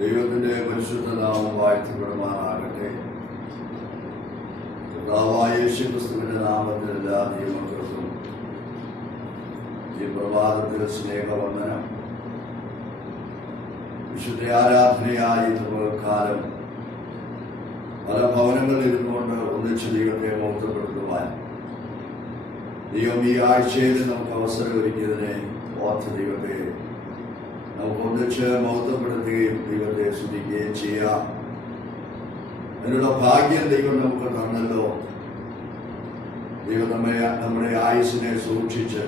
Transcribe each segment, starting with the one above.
ദൈവത്തിന്റെ പരിശുദ്ധ നാമം വാഴ്ത്തപ്പെടുമാറാകട്ടെ. കർത്താവായ യേശുക്രിസ്തുവിന്റെ നാമത്തിൽ എല്ലാ ദൈവമക്കൾക്കും ഈ പ്രഭാതത്തിൽ സ്നേഹവന്ദനം. വിശുദ്ധ ആരാധനയായി കാലം പല ഭവനങ്ങളിൽ ഇരുന്നുകൊണ്ട് ഒന്നിച്ച് ദൈവത്തെ മഹത്വപ്പെടുത്തുവാൻ ദൈവം ഈ ആഴ്ചയിൽ നമുക്ക് അവസരം ഒരുക്കിയതിനെ ഓർത്ത് ദൈവത്തെ നമുക്ക് ഒന്നിച്ച് മഹത്വപ്പെടുത്തുകയും ദൈവത്തെ സ്തുതിക്കുകയും ചെയ്യാം. അതിനുള്ള ഭാഗ്യം ദൈവം നമുക്ക് തന്നല്ലോ. ദൈവം നമ്മുടെ ആയുസ്സിനെ സൂക്ഷിച്ച്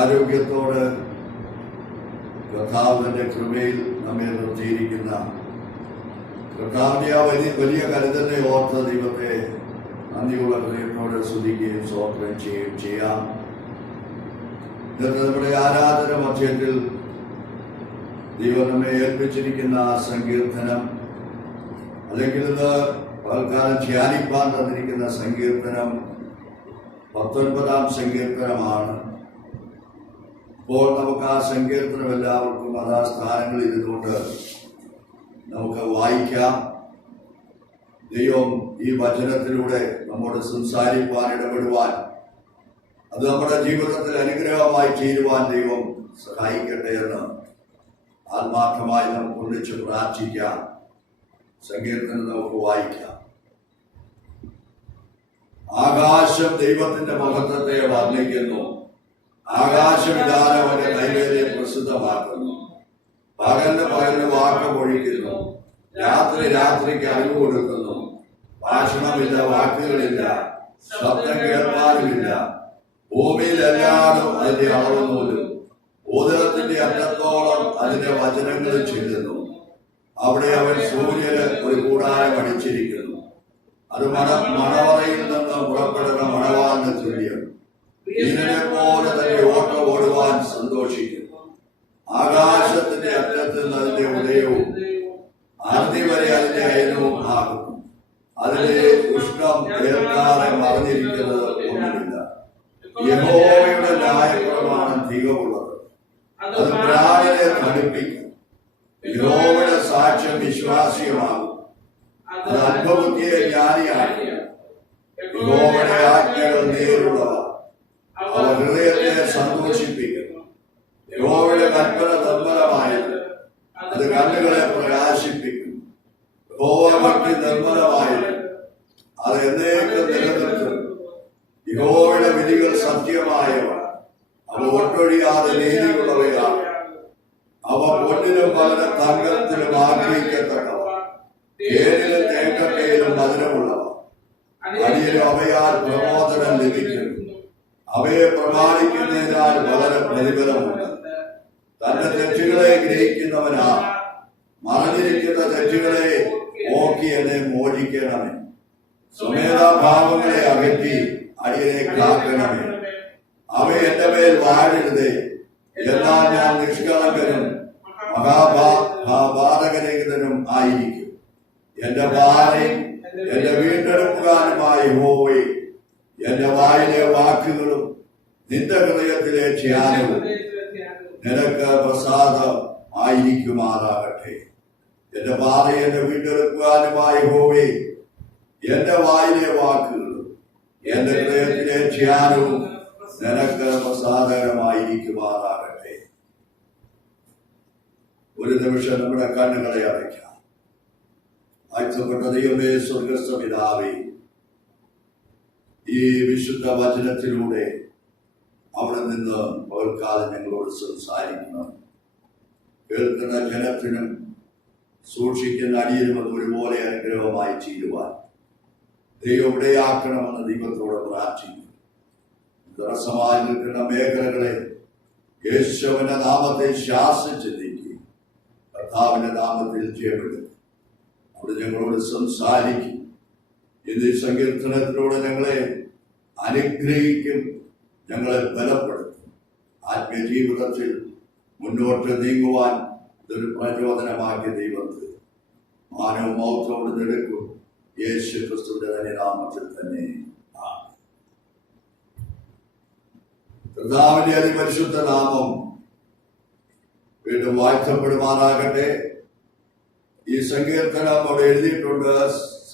ആരോഗ്യത്തോട് കർത്താവിന്റെ കൃപയിൽ നമ്മെ നിർത്തിയിരിക്കുന്ന കർത്താവിന്റെ വലിയ കരുതലിനെ ഓർത്ത് ദൈവത്തെ നന്ദിയുള്ള ഹൃദയത്തോടെ സ്തുതിക്കുകയും സ്തോത്രം ചെയ്യുകയും ചെയ്യാം. ഇന്നത്തെ നമ്മുടെ ആരാധന മധ്യത്തിൽ ദൈവം നമ്മെ ഏൽപ്പിച്ചിരിക്കുന്ന സങ്കീർത്തനം, അല്ലെങ്കിൽ ഇന്ന് പൽക്കാലം ധ്യാനിപ്പാൻ തന്നിരിക്കുന്ന സങ്കീർത്തനം 19-ാം സങ്കീർത്തനമാണ്. ഇപ്പോൾ നമുക്ക് ആ സങ്കീർത്തനം എല്ലാവർക്കും അതാ സ്ഥാനങ്ങളിൽ ഇരുന്നുകൊണ്ട് നമുക്ക് വായിക്കാം. ദൈവം ഈ വചനത്തിലൂടെ നമ്മോട് സംസാരിപ്പാൻ, ഇടപെടുവാൻ, അത് നമ്മുടെ ജീവിതത്തിൽ അനുഗ്രഹമായി തീരുവാൻ ദൈവം സഹായിക്കട്ടെ എന്ന് ആത്മാർത്ഥമായി നമുക്ക് ഒന്നിച്ച് പ്രാർത്ഥിക്കാം. സങ്കീർത്തനം നമുക്ക് വായിക്കാം. ആകാശം ദൈവത്തിന്റെ മഹത്വത്തെ വർണ്ണിക്കുന്നു. ആകാശവിധാനം അവന്റെ നൈവേദ്യം പ്രസിദ്ധമാക്കുന്നു. പകലിന് വാക്ക് പൊഴിക്കുന്നു. രാത്രി രാത്രിക്ക് അറിവ് കൊടുക്കുന്നു. ഭാഷണമില്ല, വാക്കുകളില്ല, ശബ്ദം കേൾക്കാനുമില്ല. ഭൂമിയിൽ എല്ലായിടും അതിന്റെ അളവ് നൂലും. ഉദരത്തിന്റെ അറ്റത്തോളം അതിന്റെ വചനങ്ങൾ ചെല്ലുന്നു. അവിടെ അവൻ സൂര്യന് ഒരു കൂടാരം അടിച്ചിരിക്കുന്നു. അത് മണവറയിൽ നിന്ന് പുറപ്പെടുന്ന മണവാളിന് തുല്യം. ഇതിനെ പോലെ തന്നെ ഓട്ടം ഓടുവാൻ സന്തോഷിക്കുന്നു. ആകാശത്തിന്റെ അറ്റത്ത് നിന്ന് അതിന്റെ ഉദയവും അറുതി വരെ അതിന്റെ അയനവും ആകുന്നു. അതിന്റെ ഉഷ്ണം ഏൽക്കാതെ മറിഞ്ഞിരിക്കുന്നത് ഒന്നുമില്ല. യഹോവയുടെ ന്യായപ്രമാണം തികവുള്ളത്, അത് പ്രാണനെ തണുപ്പിക്കും. യഹോവയുടെ സാക്ഷ്യം വിശ്വാസ്യമാകും, അത് അത്ഭുതയെ ജ്ഞാനിയാക്കി. യഹോവയുടെ ആജ്ഞകൾ നേരുള്ളവ, അവ ഹൃദയത്തെ സന്തോഷിപ്പിക്കുന്നു. യഹോവയുടെ കൽപ്പന നിർമ്മലമായത്, അത് കണ്ണുകളെ പ്രകാശിപ്പിക്കുന്നു. യഹോവഭക്തി നിർമ്മലമായത്, അത് എന്നേക്കും നിലനിർത്തുന്നു. യഹോവയുടെ വിധികൾ സത്യമായവ, അവ ഒട്ടൊഴിയാതെ നീതിയുള്ളവയാണ്. അവ പൊന്നിലും പകരം തങ്കത്തിലും ആഗ്രഹിക്കത്തക്കവ, തേനിലും തേക്കട്ടയിലും മധുരമുള്ളവ. അടിയിലും അവയാൽ പ്രമോദനം ലഭിക്കുന്നു. അവയെ പ്രമാണിക്കുന്നതിനാൽ വളരെ പ്രതിഫലമുണ്ട്. തന്റെ തെറ്റുകളെ ഗ്രഹിക്കുന്നവനാ, മറഞ്ഞിരിക്കുന്ന തെറ്റുകളെ നോക്കി എന്നെ മോചിക്കണമേ. സ്വമേധാഭാവങ്ങളെ അകറ്റി അടിയനെ കാക്കണമേ. അവ എന്റെ മേൽ വാഴരുതേ, എന്നാൽ ഞാൻ നിഷ്കളങ്കനും മഹാപാതകരഹിതനും ആയിരിക്കും. എന്റെ ഭാര്യയും എന്റെ വീണ്ടെടുപ്പുകാരുമായ യഹോവേ, എന്റെ വായിലെ വാക്കുകളും നിന്റെ ഹൃദയത്തിലെ ധ്യാനവും നിനക്ക് പ്രസാദം ആയിരിക്കുമാറാകട്ടെ. എന്റെ ഭാര്യ എന്റെ വീണ്ടെടുപ്പുകാരുമായ യഹോവേ, എന്റെ വായിലെ വാക്കുകളും എന്റെ ഹൃദയത്തിലെ ധ്യാനവും നിനക്ക് പ്രസാദകരമായിരിക്കുമാറാകട്ടെ. ഒരു നിമിഷം നമ്മുടെ കണ്ണുകളെ അടയ്ക്കാം. വാഴ്ത്തപ്പെട്ട ദൈവമേ, സ്വർഗ്ഗസ്ഥ പിതാവേ, ഈ വിശുദ്ധ വചനത്തിലൂടെ അവിടെ നിന്ന് പകൽക്കാലം ഞങ്ങളോട് സംസാരിക്കണം. കേൾക്കുന്ന ജനത്തിനും സൂക്ഷിക്കുന്ന അടിയനും അത് ഒരുപോലെ അനുഗ്രഹമായി ചെയ്യുവാൻ ദൈവം ഇടയാക്കണമെന്ന് ദൈവത്തോട് പ്രാർത്ഥിക്കുന്നു. തടസ്സമായി നിൽക്കുന്ന മേഖലകളെ യേശുവിന്റെ നാമത്തെ ശാസിച്ച് നീക്കി കർത്താവിന്റെ നാമത്തിൽ ജയമെടുക്കും. അവിടെ ഞങ്ങളോട് സംസാരിക്കും. ഇന്ന് ഈ സങ്കീർത്തനത്തിലൂടെ ഞങ്ങളെ അനുഗ്രഹിക്കും, ഞങ്ങളെ ബലപ്പെടുത്തും. ആത്മീയ ജീവിതത്തിൽ മുന്നോട്ട് നീങ്ങുവാൻ ഇതൊരു പ്രചോദനമാക്കിയ ദൈവത്തെ മാനവ മൗത്തോട് നിൽക്കും. യേശു ക്രിസ്തുവിന്റെ തന്നെ നാമത്തിൽ തന്നെ. കർത്താവിന്റെ അതിപരിശുദ്ധ നാമം വീണ്ടും വാഴ്ത്തപ്പെടുമാറാകട്ടെ. ഈ സങ്കീർത്തനം അവിടെ എഴുതിയിട്ടുണ്ട്.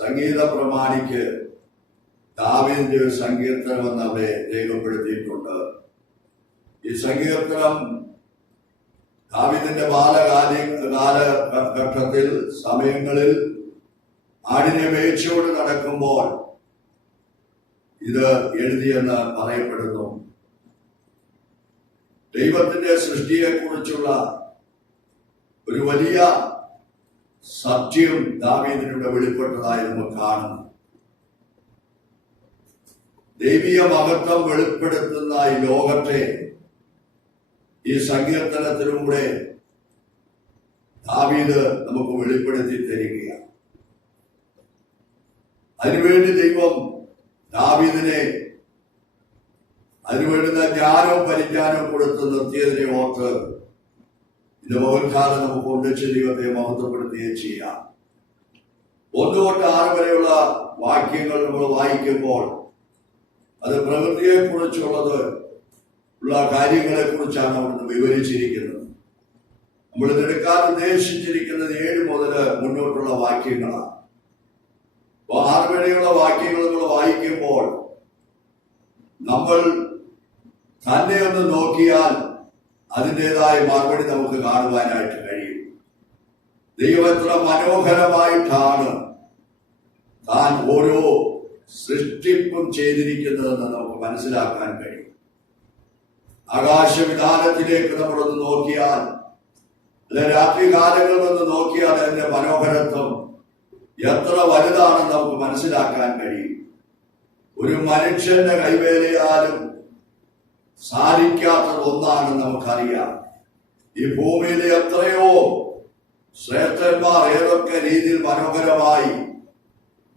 സംഗീത പ്രമാണിക്ക് ദാവീദിന്റെ ഒരു സങ്കീർത്തനം എന്ന് അവിടെ രേഖപ്പെടുത്തിയിട്ടുണ്ട്. ഈ സങ്കീർത്തനം ദാവീദിന്റെ കാലഘട്ടത്തിൽ സമയങ്ങളിൽ ആടിനെ മേയിച്ചുകൊണ്ട് നടക്കുമ്പോൾ ഇത് എഴുതിയെന്ന് പറയപ്പെടുന്നു. ദൈവത്തിന്റെ സൃഷ്ടിയെക്കുറിച്ചുള്ള ഒരു വലിയ സത്യം ദാവീദിലൂടെ വെളിപ്പെട്ടതായി നമ്മൾ കാണുന്നു. ദൈവീയ മഹത്വം വെളിപ്പെടുത്തുന്ന ഈ ലോകത്തെ ഈ സങ്കീർത്തനത്തിലൂടെ ദാവീദ് നമുക്ക് വെളിപ്പെടുത്തി തരികയാണ്. അതിനുവേണ്ടി ദൈവം ദാവീദിനെ അതിനുവേണ്ടുന്ന ജ്ഞാനവും പരിജ്ഞാനവും കൊടുത്ത് നിർത്തിയതിനെ ഓർത്ത് ഇത് പകൽക്കാലം നമുക്ക് ഒന്നിച്ച് ദൈവത്തെ മഹത്വപ്പെടുത്തുകയും ചെയ്യാം. 1 തൊട്ട് 6 വരെയുള്ള വാക്യങ്ങൾ നമ്മൾ വായിക്കുമ്പോൾ അത് പ്രകൃതിയെക്കുറിച്ചുള്ളത് ഉള്ള കാര്യങ്ങളെ കുറിച്ചാണ് അവിടുന്ന് വിവരിച്ചിരിക്കുന്നത്. നമ്മൾ ഇതെടുക്കാൻ ഉദ്ദേശിച്ചിരിക്കുന്നത് 7 മുതൽ മുന്നോട്ടുള്ള വാക്യങ്ങളാണ്. 6 വരെയുള്ള വാക്യങ്ങൾ നമ്മൾ വായിക്കുമ്പോൾ നമ്മൾ തന്നെ ഒന്ന് നോക്കിയാൽ അതിൻ്റെതായ മറുപടി നമുക്ക് കാണുവാനായിട്ട് കഴിയും. ദൈവം എത്ര മനോഹരമായിട്ടാണ് താൻ ഓരോ സൃഷ്ടിപ്പും ചെയ്തിരിക്കുന്നതെന്ന് നമുക്ക് മനസ്സിലാക്കാൻ കഴിയും. ആകാശവിധാനത്തിലേക്ക് നമ്മളൊന്ന് നോക്കിയാൽ, അല്ലെ രാത്രി കാലങ്ങളിലൊന്ന് നോക്കിയാൽ അതിന്റെ മനോഹരത്വം എത്ര വലുതാണെന്ന് നമുക്ക് മനസ്സിലാക്കാൻ കഴിയും. ഒരു മനുഷ്യന്റെ കൈവേലയാലും സാധിക്കാത്തത് ഒന്നാണെന്ന് നമുക്കറിയാം. ഈ ഭൂമിയിലെ എത്രയോ ശ്രേഷ്ഠന്മാർ ഏതൊക്കെ രീതിയിൽ മനോഹരമായി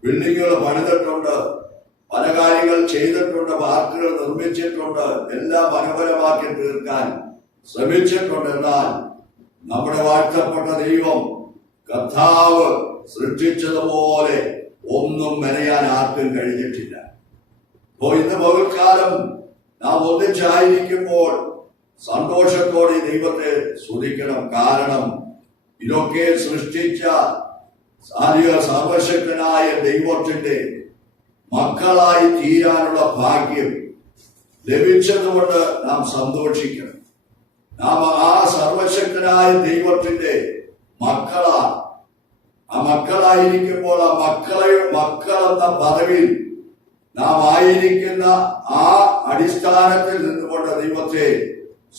ബിൽഡിങ്ങുകൾ പണിതിട്ടുണ്ട്, പല കാര്യങ്ങൾ ചെയ്തിട്ടുണ്ട്, പാർക്കുകൾ നിർമ്മിച്ചിട്ടുണ്ട്, എല്ലാം മനോഹരമാക്കി തീർക്കാൻ ശ്രമിച്ചിട്ടുണ്ട്. എന്നാൽ നമ്മുടെ വാഴ്ത്തപ്പെട്ട ദൈവം കർത്താവ് സൃഷ്ടിച്ചതുപോലെ ഒന്നും മെനയാൻ ആർക്കും കഴിഞ്ഞിട്ടില്ല. അപ്പോൾ ഇന്ന് പകൽക്കാലം നാം ഒന്നിച്ചായിരിക്കുമ്പോൾ സന്തോഷത്തോടെ ദൈവത്തെ സ്തുതിക്കണം. കാരണം ഇതൊക്കെ സൃഷ്ടിച്ച സർവശക്തനായ ദൈവത്തിന്റെ മക്കളായി തീരാനുള്ള ഭാഗ്യം ലഭിച്ചതുകൊണ്ട് നാം സന്തോഷിക്കണം. നാം ആ സർവശക്തനായ ദൈവത്തിന്റെ മക്കളാണ്. ആ മക്കളായിരിക്കുമ്പോൾ ആ മക്കളെന്ന പദവിയിൽ നാം ആയിരിക്കുന്ന ആ അടിസ്ഥാനത്തിൽ നിന്നുകൊണ്ട് ദൈവത്തെ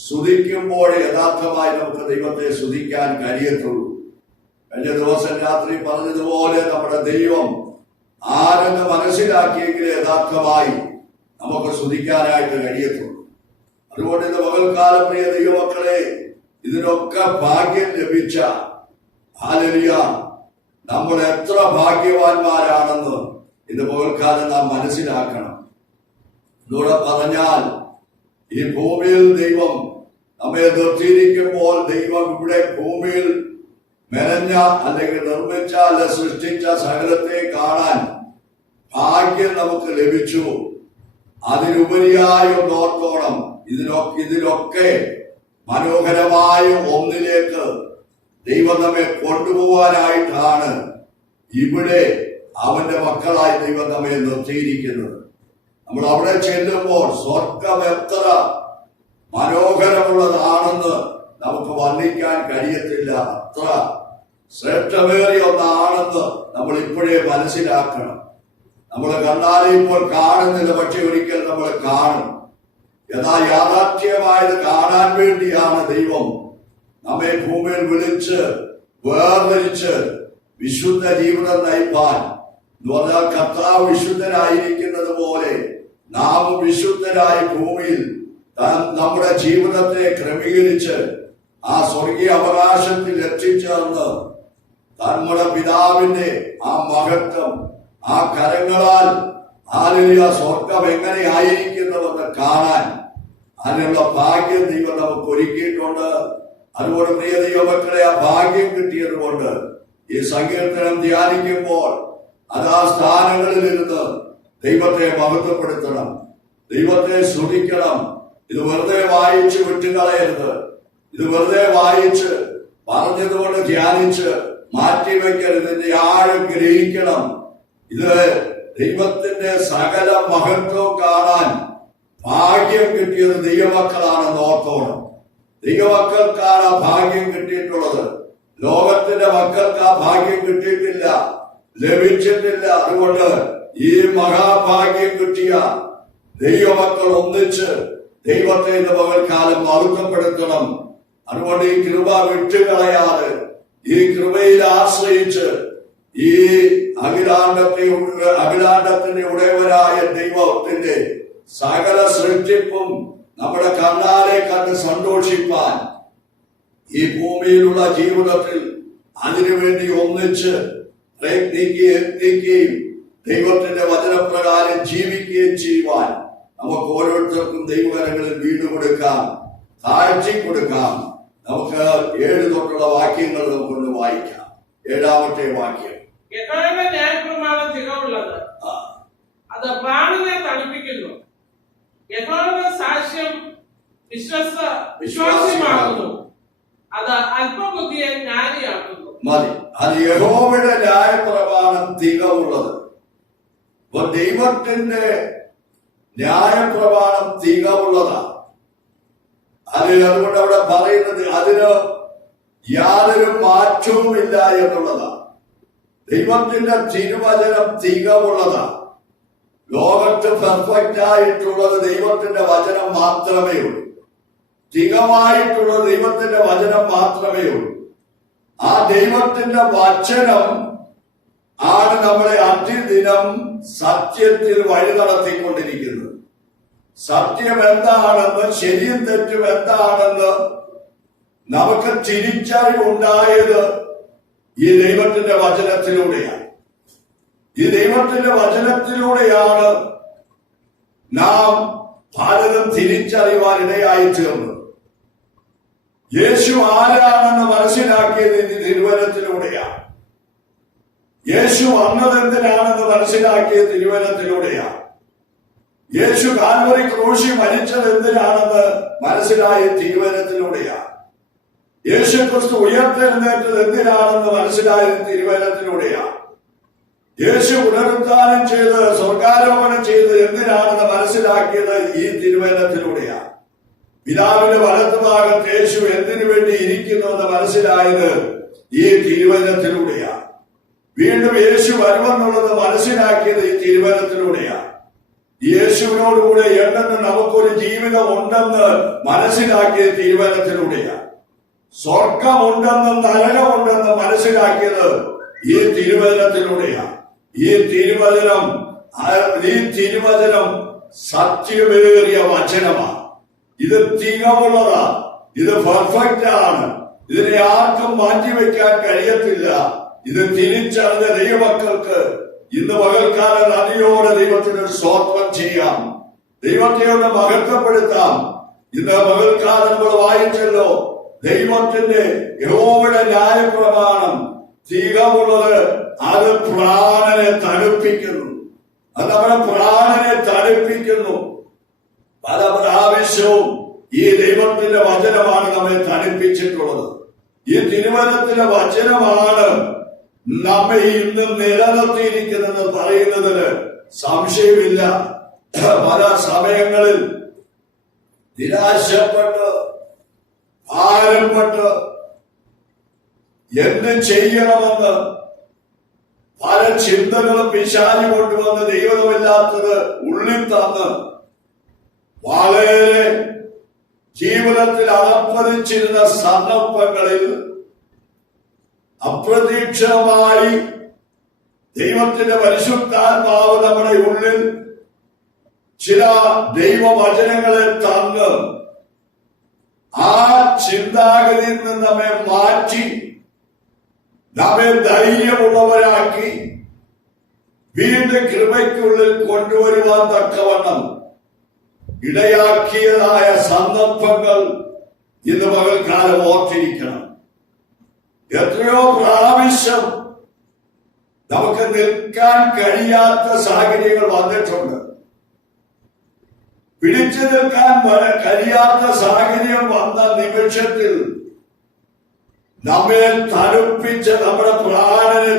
സ്തുതിക്കുമ്പോൾ യഥാർത്ഥമായി നമുക്ക് ദൈവത്തെ സ്തുതിക്കാൻ കഴിയത്തുള്ളൂ. കഴിഞ്ഞ ദിവസം രാത്രി പറഞ്ഞതുപോലെ നമ്മുടെ ദൈവം ആരെന്ന് മനസ്സിലാക്കിയെങ്കിൽ യഥാർത്ഥമായി നമുക്ക് സ്തുതിക്കാനായിട്ട് കഴിയത്തുള്ളൂ. അതുകൊണ്ട് ഇന്ന് പകൽക്കാലം പ്രിയ ദൈവമക്കളെ, ഇതിനൊക്കെ ഭാഗ്യം ലഭിച്ച ഹല്ലേലൂയ നമ്മൾ എത്ര ഭാഗ്യവാന്മാരാണെന്ന് ഇന്ന് പകൽക്കാലം നാം മനസ്സിലാക്കണം. ഇതോടെ പറഞ്ഞാൽ ഈ ഭൂമിയിൽ ദൈവം നമ്മെ നിർത്തിയിരിക്കുമ്പോൾ ദൈവം ഇവിടെ ഭൂമിയിൽ മെനഞ്ഞ അല്ലെങ്കിൽ നിർമ്മിച്ച അല്ലെ സൃഷ്ടിച്ച സകലത്തെ കാണാൻ ഭാഗ്യം നമുക്ക് ലഭിച്ചു. അതിനുപരിയായ ഓർത്തോണം, ഇതിലൊക്കെ മനോഹരമായ ഒന്നിലേക്ക് ദൈവം നമ്മെ കൊണ്ടുപോകാനായിട്ടാണ് ഇവിടെ അവന്റെ മക്കളായി ദൈവം നമ്മെ നിർത്തിയിരിക്കുന്നത്. നമ്മൾ അവിടെ ചെല്ലുമ്പോൾ സ്വർഗം എത്ര മനോഹരമുള്ളതാണെന്ന് നമുക്ക് വർണ്ണിക്കാൻ കഴിയത്തില്ല. അത്ര ശ്രേഷ്ഠമേറിയ ഒന്നാണെന്ന് നമ്മൾ ഇപ്പോഴേ മനസ്സിലാക്കണം. നമ്മൾ കണ്ടാലേ ഇപ്പോൾ കാണുന്നില്ല, പക്ഷെ ഒരിക്കൽ നമ്മൾ കാണും. എന്നാൽ യാഥാർത്ഥ്യമായത് കാണാൻ വേണ്ടിയാണ് ദൈവം നമ്മെ ഭൂമിയിൽ വിളിച്ച് വേർതിരിച്ച് വിശുദ്ധ ജീവിതം നയിപ്പാൻ എന്ന് പറഞ്ഞാൽ കർത്താവ് വിശുദ്ധനായിരിക്കുന്നത് പോലെ നാം വിശുദ്ധരായി ഭൂമിയിൽ നമ്മുടെ ജീവിതത്തെ ക്രമീകരിച്ച് ആ സ്വർഗീയ അവകാശത്തിൽ എത്തിച്ചേർന്ന് നമ്മുടെ പിതാവിന്റെ ആ മഹത്വം ആ കരങ്ങളാൽ ഹല്ലേലൂയ സ്വർഗം എങ്ങനെയായിരിക്കുന്നുവെന്ന് കാണാൻ അതിനുള്ള ഭാഗ്യം ദൈവം നമുക്ക് ഒരുക്കിയിട്ടുണ്ട്. അതുകൊണ്ട് പ്രിയ ദൈവമക്കളെ, ആ ഭാഗ്യം കിട്ടിയത് കൊണ്ട് ഈ സങ്കീർത്തനം ധ്യാനിക്കുമ്പോൾ അത് ആ സ്ഥാനങ്ങളിൽ ഇരുന്ന് ദൈവത്തെ മഹത്വപ്പെടുത്തണം, ദൈവത്തെ സ്തുതിക്കണം. ഇത് വെറുതെ വായിച്ച് വിട്ടുകളയരുത്. ഇത് വെറുതെ വായിച്ച് പറഞ്ഞതുകൊണ്ട് ധ്യാനിച്ച് മാറ്റിവെക്കരുത്. ഇതിന്റെ ആഴം ഗ്രഹിക്കണം. ഇത് ദൈവത്തിന്റെ സകല മഹത്വം കാണാൻ ഭാഗ്യം കിട്ടിയത് ദൈവമക്കളാണെന്ന് ഓർത്തോണം. ദൈവമക്കൾക്കാണ് ആ ഭാഗ്യം കിട്ടിയിട്ടുള്ളത്. ലോകത്തിന്റെ മക്കൾക്ക് ആ ഭാഗ്യം കിട്ടിയിട്ടില്ല, ലഭിച്ചിട്ടില്ല. അതുകൊണ്ട് ഈ മഹാഭാഗ്യം കിട്ടിയ ദൈവമക്കൾ ഒന്നിച്ച് ദൈവത്തെ ഇന്ന് പകൽക്കാലം മഹത്വപ്പെടുത്തണം. അതുകൊണ്ട് ഈ കൃപ വിട്ടുകളയാതെ ഈ കൃപയിൽ ആശ്രയിച്ച് ഈ അഖിലാണ്ടത്തിന്റെ ഉടയവരായ ദൈവത്തിന്റെ സകല സൃഷ്ടിപ്പും നമ്മുടെ കണ്ണാലെ കണ്ട് സന്തോഷിപ്പാൻ ഈ ഭൂമിയിലുള്ള ജീവിതത്തിൽ അതിനുവേണ്ടി ഒന്നിച്ച് പ്രയത്നിക്കുകയും ദൈവത്തിന്റെ വചനപ്രകാരം ജീവിക്കുകയും ചെയ്യുവാൻ നമുക്ക് ഓരോരുത്തർക്കും ദൈവകരങ്ങളിൽ വീട് കൊടുക്കാം, താഴ്ച കൊടുക്കാം. നമുക്ക് 7 തൊട്ടുള്ള വാക്യങ്ങൾ നമുക്കൊന്ന് വായിക്കാം. 7ാമത്തെ വാക്യം. യഹോവയുടെ ന്യായപ്രമാണം തികവുള്ളത്, അത് പ്രാണനെ തണുപ്പിക്കുന്നു. യഹോവയുടെ സാക്ഷ്യം വിശ്വാസ്യമാകുന്നു, അത് അല്പബുദ്ധിയെ ജ്ഞാനിയാക്കുന്നു. മതി. അത് യഹോവയുടെ ന്യായപ്രമാണം തികവുള്ളത്. ദൈവത്തിന്റെ ന്യായപ്രമാണം തികവുള്ളതാണ്. അതുകൊണ്ട് അവിടെ പറയുന്നത് അതിന് യാതൊരു മാറ്റവുമില്ല എന്നുള്ളതാണ്. ദൈവത്തിന്റെ തിരുവചനം തികവുള്ളതാണ്. ലോകത്ത് പെർഫെക്റ്റ് ആയിട്ടുള്ളത് ദൈവത്തിന്റെ വചനം മാത്രമേ ഉള്ളൂ. തികമായിട്ടുള്ളത് ദൈവത്തിന്റെ വചനം മാത്രമേ ഉള്ളൂ. ആ ദൈവത്തിന്റെ വചനം ആണ് നമ്മളെ അതിദിനം സത്യത്തിൽ വഴി നടത്തിക്കൊണ്ടിരിക്കുന്നത്. സത്യം എന്താണെന്ന്, ശരിയും തെറ്റും എന്താണെന്ന് നമുക്ക് തിരിച്ചറിവുണ്ടായത് ഈ ദൈവത്തിന്റെ വചനത്തിലൂടെയാണ്. ഈ ദൈവത്തിന്റെ വചനത്തിലൂടെയാണ് നാം ഭാരതം തിരിച്ചറിയുവാൻ ഇടയായി തീർന്നത്. യേശു ആരാണെന്ന് മനസ്സിലാക്കിയത് ഈ തിരുവചനത്തിലൂടെയാണ്. യേശു വന്നത് എന്തിനാണെന്ന് മനസ്സിലാക്കിയത് തിരുവചനത്തിലൂടെയാണ്. യേശു കാൽവരി ക്രൂശിൽ മരിച്ചത് എന്തിനാണെന്ന് മനസ്സിലായ തിരുവചനത്തിലൂടെയാണ്. യേശു ക്രിസ്തു ഉയർത്തെഴുന്നേറ്റത് എന്തിനാണെന്ന് മനസ്സിലായത് തിരുവചനത്തിലൂടെയാണ്. യേശു പുനരുദ്ധാനം ചെയ്ത് സ്വർഗാരോപണം ചെയ്ത് എന്തിനാണെന്ന് മനസ്സിലാക്കിയത് ഈ തിരുവചനത്തിലൂടെയാണ്. പിതാവിന്റെ വലത്തുഭാഗത്ത് യേശു എന്തിനു വേണ്ടി ഇരിക്കുന്നുവെന്ന് മനസ്സിലായത് ഈ തിരുവചനത്തിലൂടെയാണ്. വീണ്ടും യേശു വരുമെന്നുള്ളത് മനസ്സിലാക്കിയത് ഈ തിരുവചനത്തിലൂടെയാണ്. യേശുവിനോടുകൂടെ എണ്ണെന്ന് നമുക്കൊരു ജീവിതം ഉണ്ടെന്ന് മനസ്സിലാക്കിയത് തിരുവചനത്തിലൂടെയാണ്. സ്വർഗമുണ്ടെന്നും നരകമുണ്ടെന്ന് മനസ്സിലാക്കിയത് ഈ തിരുവചനത്തിലൂടെയാണ്. ഈ തിരുവചനം സത്യമേറിയ വചനമാണ്. ഇത് തികവുള്ളതാണ്. ഇത് പെർഫെക്റ്റ് ആണ്. ഇതിനെ ആർക്കും മാറ്റിവെക്കാൻ കഴിയത്തില്ല. ഇത് തിരിച്ചറിഞ്ഞ ദൈവമക്കൾക്ക് ഇന്ന് പകൽക്കാലം നദിയോടെ ദൈവത്തിന് സ്തോത്രം ചെയ്യാം, ദൈവത്തെ ഒന്ന് മഹത്വപ്പെടുത്താം. ഇന്ന് പകൽക്കാലം നമ്മൾ വായിച്ചല്ലോ, ദൈവത്തിന്റെ യഹോവയുടെ ന്യായപ്രമാണം തികവുള്ളത്, അത് പ്രാണനെ തണുപ്പിക്കുന്നു. അത് നമ്മുടെ പ്രാണനെ തണുപ്പിക്കുന്നു. പല പ്രാവശ്യവും ഈ ദൈവത്തിന്റെ വചനമാണ് നമ്മെ തണുപ്പിച്ചിട്ടുള്ളത്. ഈ തിരുവചനത്തിന്റെ വചനമാണ് നമ്മെ ഇന്ന് നിലനിർത്തിയിരിക്കുന്നതെന്ന് പറയുന്നതിന് സംശയമില്ല. പല സമയങ്ങളിൽ നിരാശപ്പെട്ട് ഭാരപ്പെട്ട് എന്ത് ചെയ്യണമെന്ന് പല ചിന്തകളും പിശാചി കൊണ്ടുവന്ന് ദൈവമില്ലാത്തത് ഉള്ളിൽ തന്ന് വളരെ ജീവിതത്തിൽ അടപ്പതിച്ചിരുന്ന സന്ദർഭങ്ങളിൽ അപ്രതീക്ഷിതമായി ദൈവത്തിന്റെ പരിശുദ്ധാത്മാവ് നമ്മുടെ ഉള്ളിൽ ചില ദൈവവചനങ്ങളെ തന്ന് ആ ചിന്താഗതിയിൽ നിന്ന് നമ്മെ മാറ്റി നമ്മെ ധൈര്യമുള്ളവരാക്കി വീണ്ടും കൃപയ്ക്കുള്ളിൽ കൊണ്ടുവരുവാൻ തക്കവണ്ണം ഇടയാക്കിയതായ സന്ദർഭങ്ങൾ ഇന്ന് പകൽക്കാലം ഓർത്തിരിക്കണം. എത്രയോ പ്രാവശ്യം നമുക്ക് നിൽക്കാൻ കഴിയാത്ത സാഹചര്യങ്ങൾ വന്നിട്ടുണ്ട്. പിടിച്ചു നിൽക്കാൻ കഴിയാത്ത സാഹചര്യം വന്ന നിമിഷത്തിൽ നമ്മെ തണുപ്പിച്ച, നമ്മുടെ പ്രാണനെ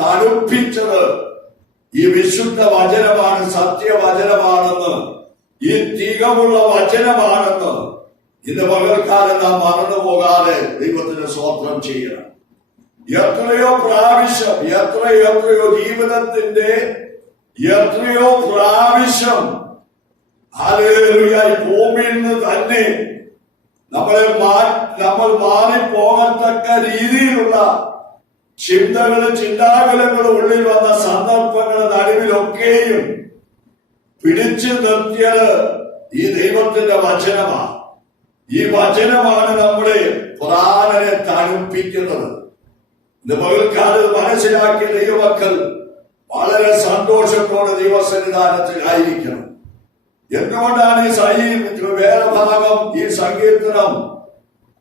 തണുപ്പിച്ചത് ഈ വിശുദ്ധ വചനമാണ്, സത്യവചനമാണെന്ന്, ഈ തികവുള്ള വചനമാണെന്ന് ഇന്ന് പകൽക്കാലം നാം മറന്നു പോകാതെ ദൈവത്തിന് സ്തോത്രം ചെയ്യണം. എത്രയോ പ്രാവശ്യം, എത്രയോ ജീവിതത്തിന്റെ എത്രയോ പ്രാവശ്യം ഹല്ലേലൂയ ഭൂമിയിൽ നിന്ന് തന്നെ നമ്മൾ മാറിപ്പോകത്തക്ക രീതിയിലുള്ള ചിന്തകളും ചിന്താകുലങ്ങളും ഉള്ളിൽ വന്ന സന്ദർഭങ്ങളുടെ നടുവിലൊക്കെയും പിടിച്ചു നിർത്തിയത് ഈ ദൈവത്തിന്റെ വചനമാണ്. ഈ വചനമാണ് നമ്മുടെ പ്രാണനെ തണുപ്പിക്കുന്നത്. ഇന്ന് പകൽക്കാലത്ത് മനസ്സിലാക്കിയ ദൈവമക്കൾ വളരെ സന്തോഷത്തോടെ ദൈവസന്നിധാനത്തിൽ ആയിരിക്കണം. എന്തുകൊണ്ടാണ് വേറെ ഭാഗം, ഈ സങ്കീർത്തനം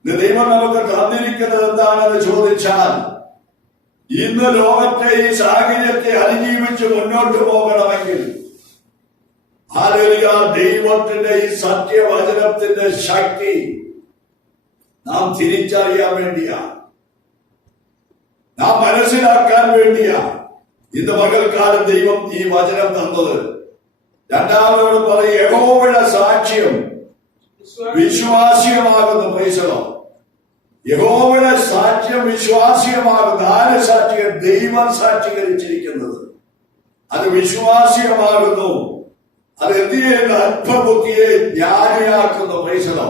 ദൈവം നമുക്ക് തന്നിരിക്കുന്നത് എന്താണെന്ന് ചോദിച്ചാൽ, ഇന്ന് ലോകത്തെ ഈ സാഹചര്യത്തെ അതിജീവിച്ച് മുന്നോട്ട് പോകണമെങ്കിൽ ഹല്ലേലൂയ ദൈവത്തിന്റെ ഈ സത്യവചനത്തിന്റെ ശക്തി നാം തിരിച്ചറിയാൻ വേണ്ടിയാ, നാം മനസ്സിലാക്കാൻ വേണ്ടിയാ ഇന്ന് പകൽക്കാലം ദൈവം ഈ വചനം തന്നത്. രണ്ടാമതോട് പറയും, യഹോവയുടെ സാക്ഷ്യം വിശ്വാസ്യമാകുന്നു. പൈസലോ യഹോവയുടെ സാക്ഷ്യം വിശ്വാസ്യമാകുന്നു. ആര് സാക്ഷികൾ? ദൈവം സാക്ഷീകരിച്ചിരിക്കുന്നത്. അത് വിശ്വാസ്യമാകുന്നു. അത് എന്ത് ചെയ്യുന്ന? അല്പബുദ്ധിയെ ജ്ഞാനിയാക്കുന്നു. പൈസലോ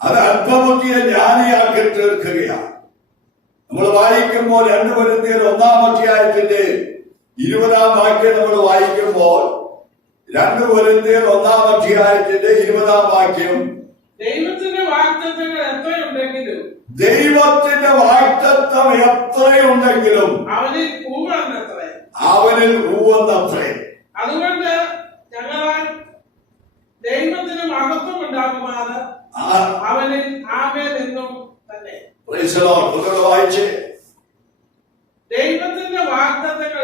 അത് അല്പബുദ്ധിയെ ജ്ഞാനിയാക്കി തീർക്കുകയാണ്. നമ്മൾ വായിക്കുമ്പോൾ 2 കൊരിന്ത്യർ 1-ാം അധ്യായത്തിന്റെ 20-ാം വാക്യം നമ്മൾ വായിക്കുമ്പോൾ 2 കൊരിന്ത്യർ 1-ാം അധ്യായത്തിന്റെ 20-ാം വാക്യം, ദൈവത്തിന്റെ വാഗ്ദത്തങ്ങൾ എത്രയുണ്ടെങ്കിലും അവനിൽ ഊവെന്നത്രേ. അതുകൊണ്ട് ഞങ്ങളാൽ ദൈവത്തിന് മഹത്വം ഉണ്ടാകുമാറ് അവനിൽ ആമേൻ എന്നും തന്നെ. വായിച്ചേ. ദൈവത്തിന്റെ വാഗ്ദത്തങ്ങൾ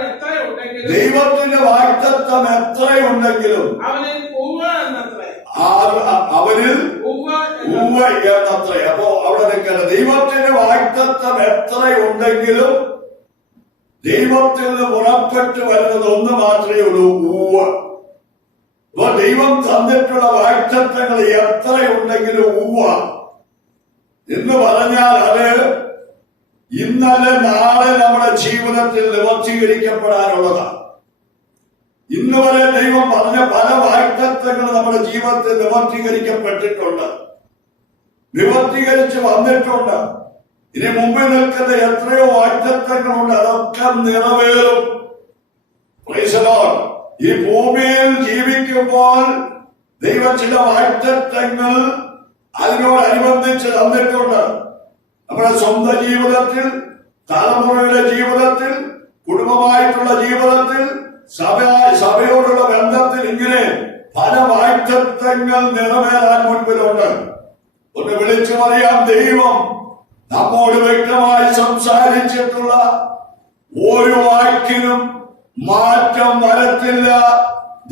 എത്രയുണ്ടെങ്കിലും അവനിൽ ഊവ എന്നത്രേ. അപ്പോ അവിടെ നിൽക്കണം. ദൈവത്തിന്റെ വാഗ്ദത്തം എത്രയുണ്ടെങ്കിലും ദൈവത്തിൽ നിന്ന് പുറപ്പെട്ടു വരുന്നത് ഒന്ന് മാത്രമേ ഉള്ളൂ, ഊവ്. അപ്പൊ ദൈവം തന്നിട്ടുള്ള വാഗ്ദത്തങ്ങൾ എത്രയുണ്ടെങ്കിലും ഊവ എന്ന് പറഞ്ഞാൽ അത് ഇന്നലെ നാളെ നമ്മുടെ ജീവിതത്തിൽ നിവർത്തീകരിക്കപ്പെടാനുള്ളതാണ്. ഇന്ന് വരെ ദൈവം പറഞ്ഞ പല വാഗ്ദത്തങ്ങൾ നമ്മുടെ ജീവിതത്തിൽ നിവർത്തീകരിക്കപ്പെട്ടിട്ടുണ്ട്, നിവർത്തീകരിച്ച് വന്നിട്ടുണ്ട്. ഇനി മുമ്പിൽ നിൽക്കുന്ന എത്രയോ വാഗ്ദത്തങ്ങളുണ്ട്, അതൊക്കെ നിറവേറും. ഈ ഭൂമിയിൽ ജീവിക്കുമ്പോൾ ദൈവം ചില വാഗ്ദത്തങ്ങൾ അതിനോടനുബന്ധിച്ച് തന്നിട്ടുണ്ട്. നമ്മുടെ സ്വന്തം ജീവിതത്തിൽ, തലമുറയുടെ ജീവിതത്തിൽ, കുടുംബമായിട്ടുള്ള ജീവിതത്തിൽ, സഭയോടുള്ള ബന്ധത്തിൽ, ഇങ്ങനെ പല വാഗ്ദത്തങ്ങൾ നിറവേറാൻ മുൻപിലുണ്ട്. ഒന്ന് വിളിച്ചു പറയാം, ദൈവം നമ്മോട് വ്യക്തമായി സംസാരിച്ചിട്ടുള്ള ഒരു വാക്കിനും മാറ്റം വരത്തില്ല.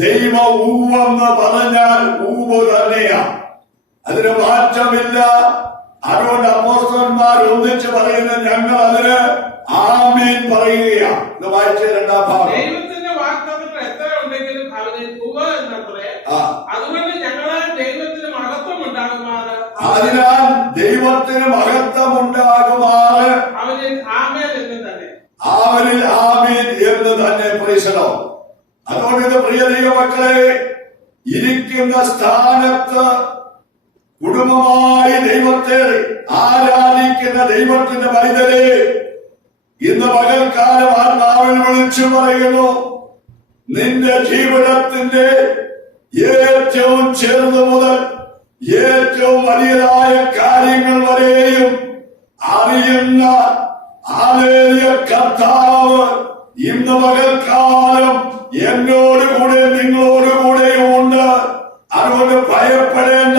ദൈവ ഊവെന്ന് പറഞ്ഞാൽ ഊവ് തന്നെയാണ്, അതിന് മാറ്റമില്ല. അതുകൊണ്ട് അപ്പോസ്തലന്മാർ ഒന്നിച്ച് പറയുന്ന ഞങ്ങൾ അതിന് ആമീൻ പറയുകയാണ്. ഇത് വായിച്ച 2-ാം ഭാഗം. ദൈവത്തിന്റെ വാഗ്ദത്തങ്ങൾ എത്ര ഉണ്ടെങ്കിലും അവനിൽ ഊവ എന്നത്രേ. അതുകൊണ്ട് ഞങ്ങളാൽ ദൈവത്തിന് മഹത്വം ഉണ്ടാകുമാറ് അതിനാൽ ദൈവത്തിന് മഹത്വം ഉണ്ടാകുമാറ് അവനിൽ ആമേൻ എന്ന് തന്നെ. അവനിൽ ആമീൻ എന്ന് തന്നെ. പ്രൈസലോ. അതുകൊണ്ട് ഇത് പ്രിയ ദൈവമക്കളെ, ഇരിക്കുന്ന സ്ഥാനത്ത് കുടുംബമായി ദൈവത്തെ ആരാധിക്കുന്ന ദൈവത്തിന്റെ പൈതലെ, ഇന്ന് പകൽക്കാലം ആത്മാവിൽ വിളിച്ചു പറയുന്നു, നിന്റെ ജീവിതത്തിന്റെ ഏറ്റവും ചെറുത് മുതൽ ഏറ്റവും വലിയതായ കാര്യങ്ങൾ വരെയും അറിയുന്ന ഹല്ലേലൂയ കർത്താവ് ഇന്ന് പകൽക്കാലം എന്നോടുകൂടെ നിങ്ങളോടുകൂടെയും ഉണ്ട്. അതുകൊണ്ട് ഭയപ്പെടേണ്ട,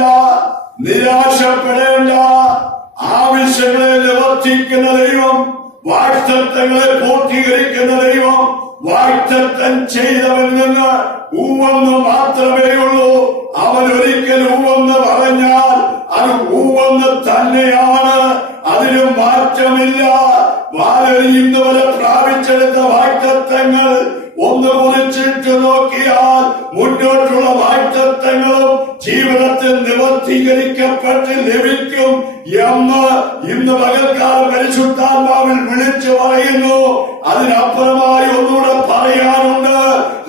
നിരാശപ്പെടേണ്ട. ആവശ്യങ്ങളെ നിവർത്തിക്കുന്ന ദൈവം, വാഗ്ദത്തങ്ങളെ പൂർത്തീകരിക്കുന്ന ദൈവം, വാഗ്ദത്തം ചെയ്തവൻ നിന്ന് ഊവെന്ന് മാത്രമേ ഉള്ളൂ. ഒന്ന് തന്നെയാണ്, അതിന് മാറ്റമില്ല. ഇന്ന് വരെ പ്രാപിച്ചെടുത്ത വാഗ്ദത്തങ്ങൾ ഒന്ന് കുറിച്ചിട്ട് നോക്കിയാൽ മുന്നോട്ടുള്ള വാഗ്ദത്തങ്ങളും ജീവിതത്തിൽ നിവർത്തീകരിക്കപ്പെട്ട് ലഭിക്കും എന്ന് ഇന്ന് പകൽക്കാലം പരിശുദ്ധാത്മാവിൽ വിളിച്ചു പറയുന്നു. അതിനപ്പുറമായി ഒന്നുകൂടെ പറയാനുണ്ട്.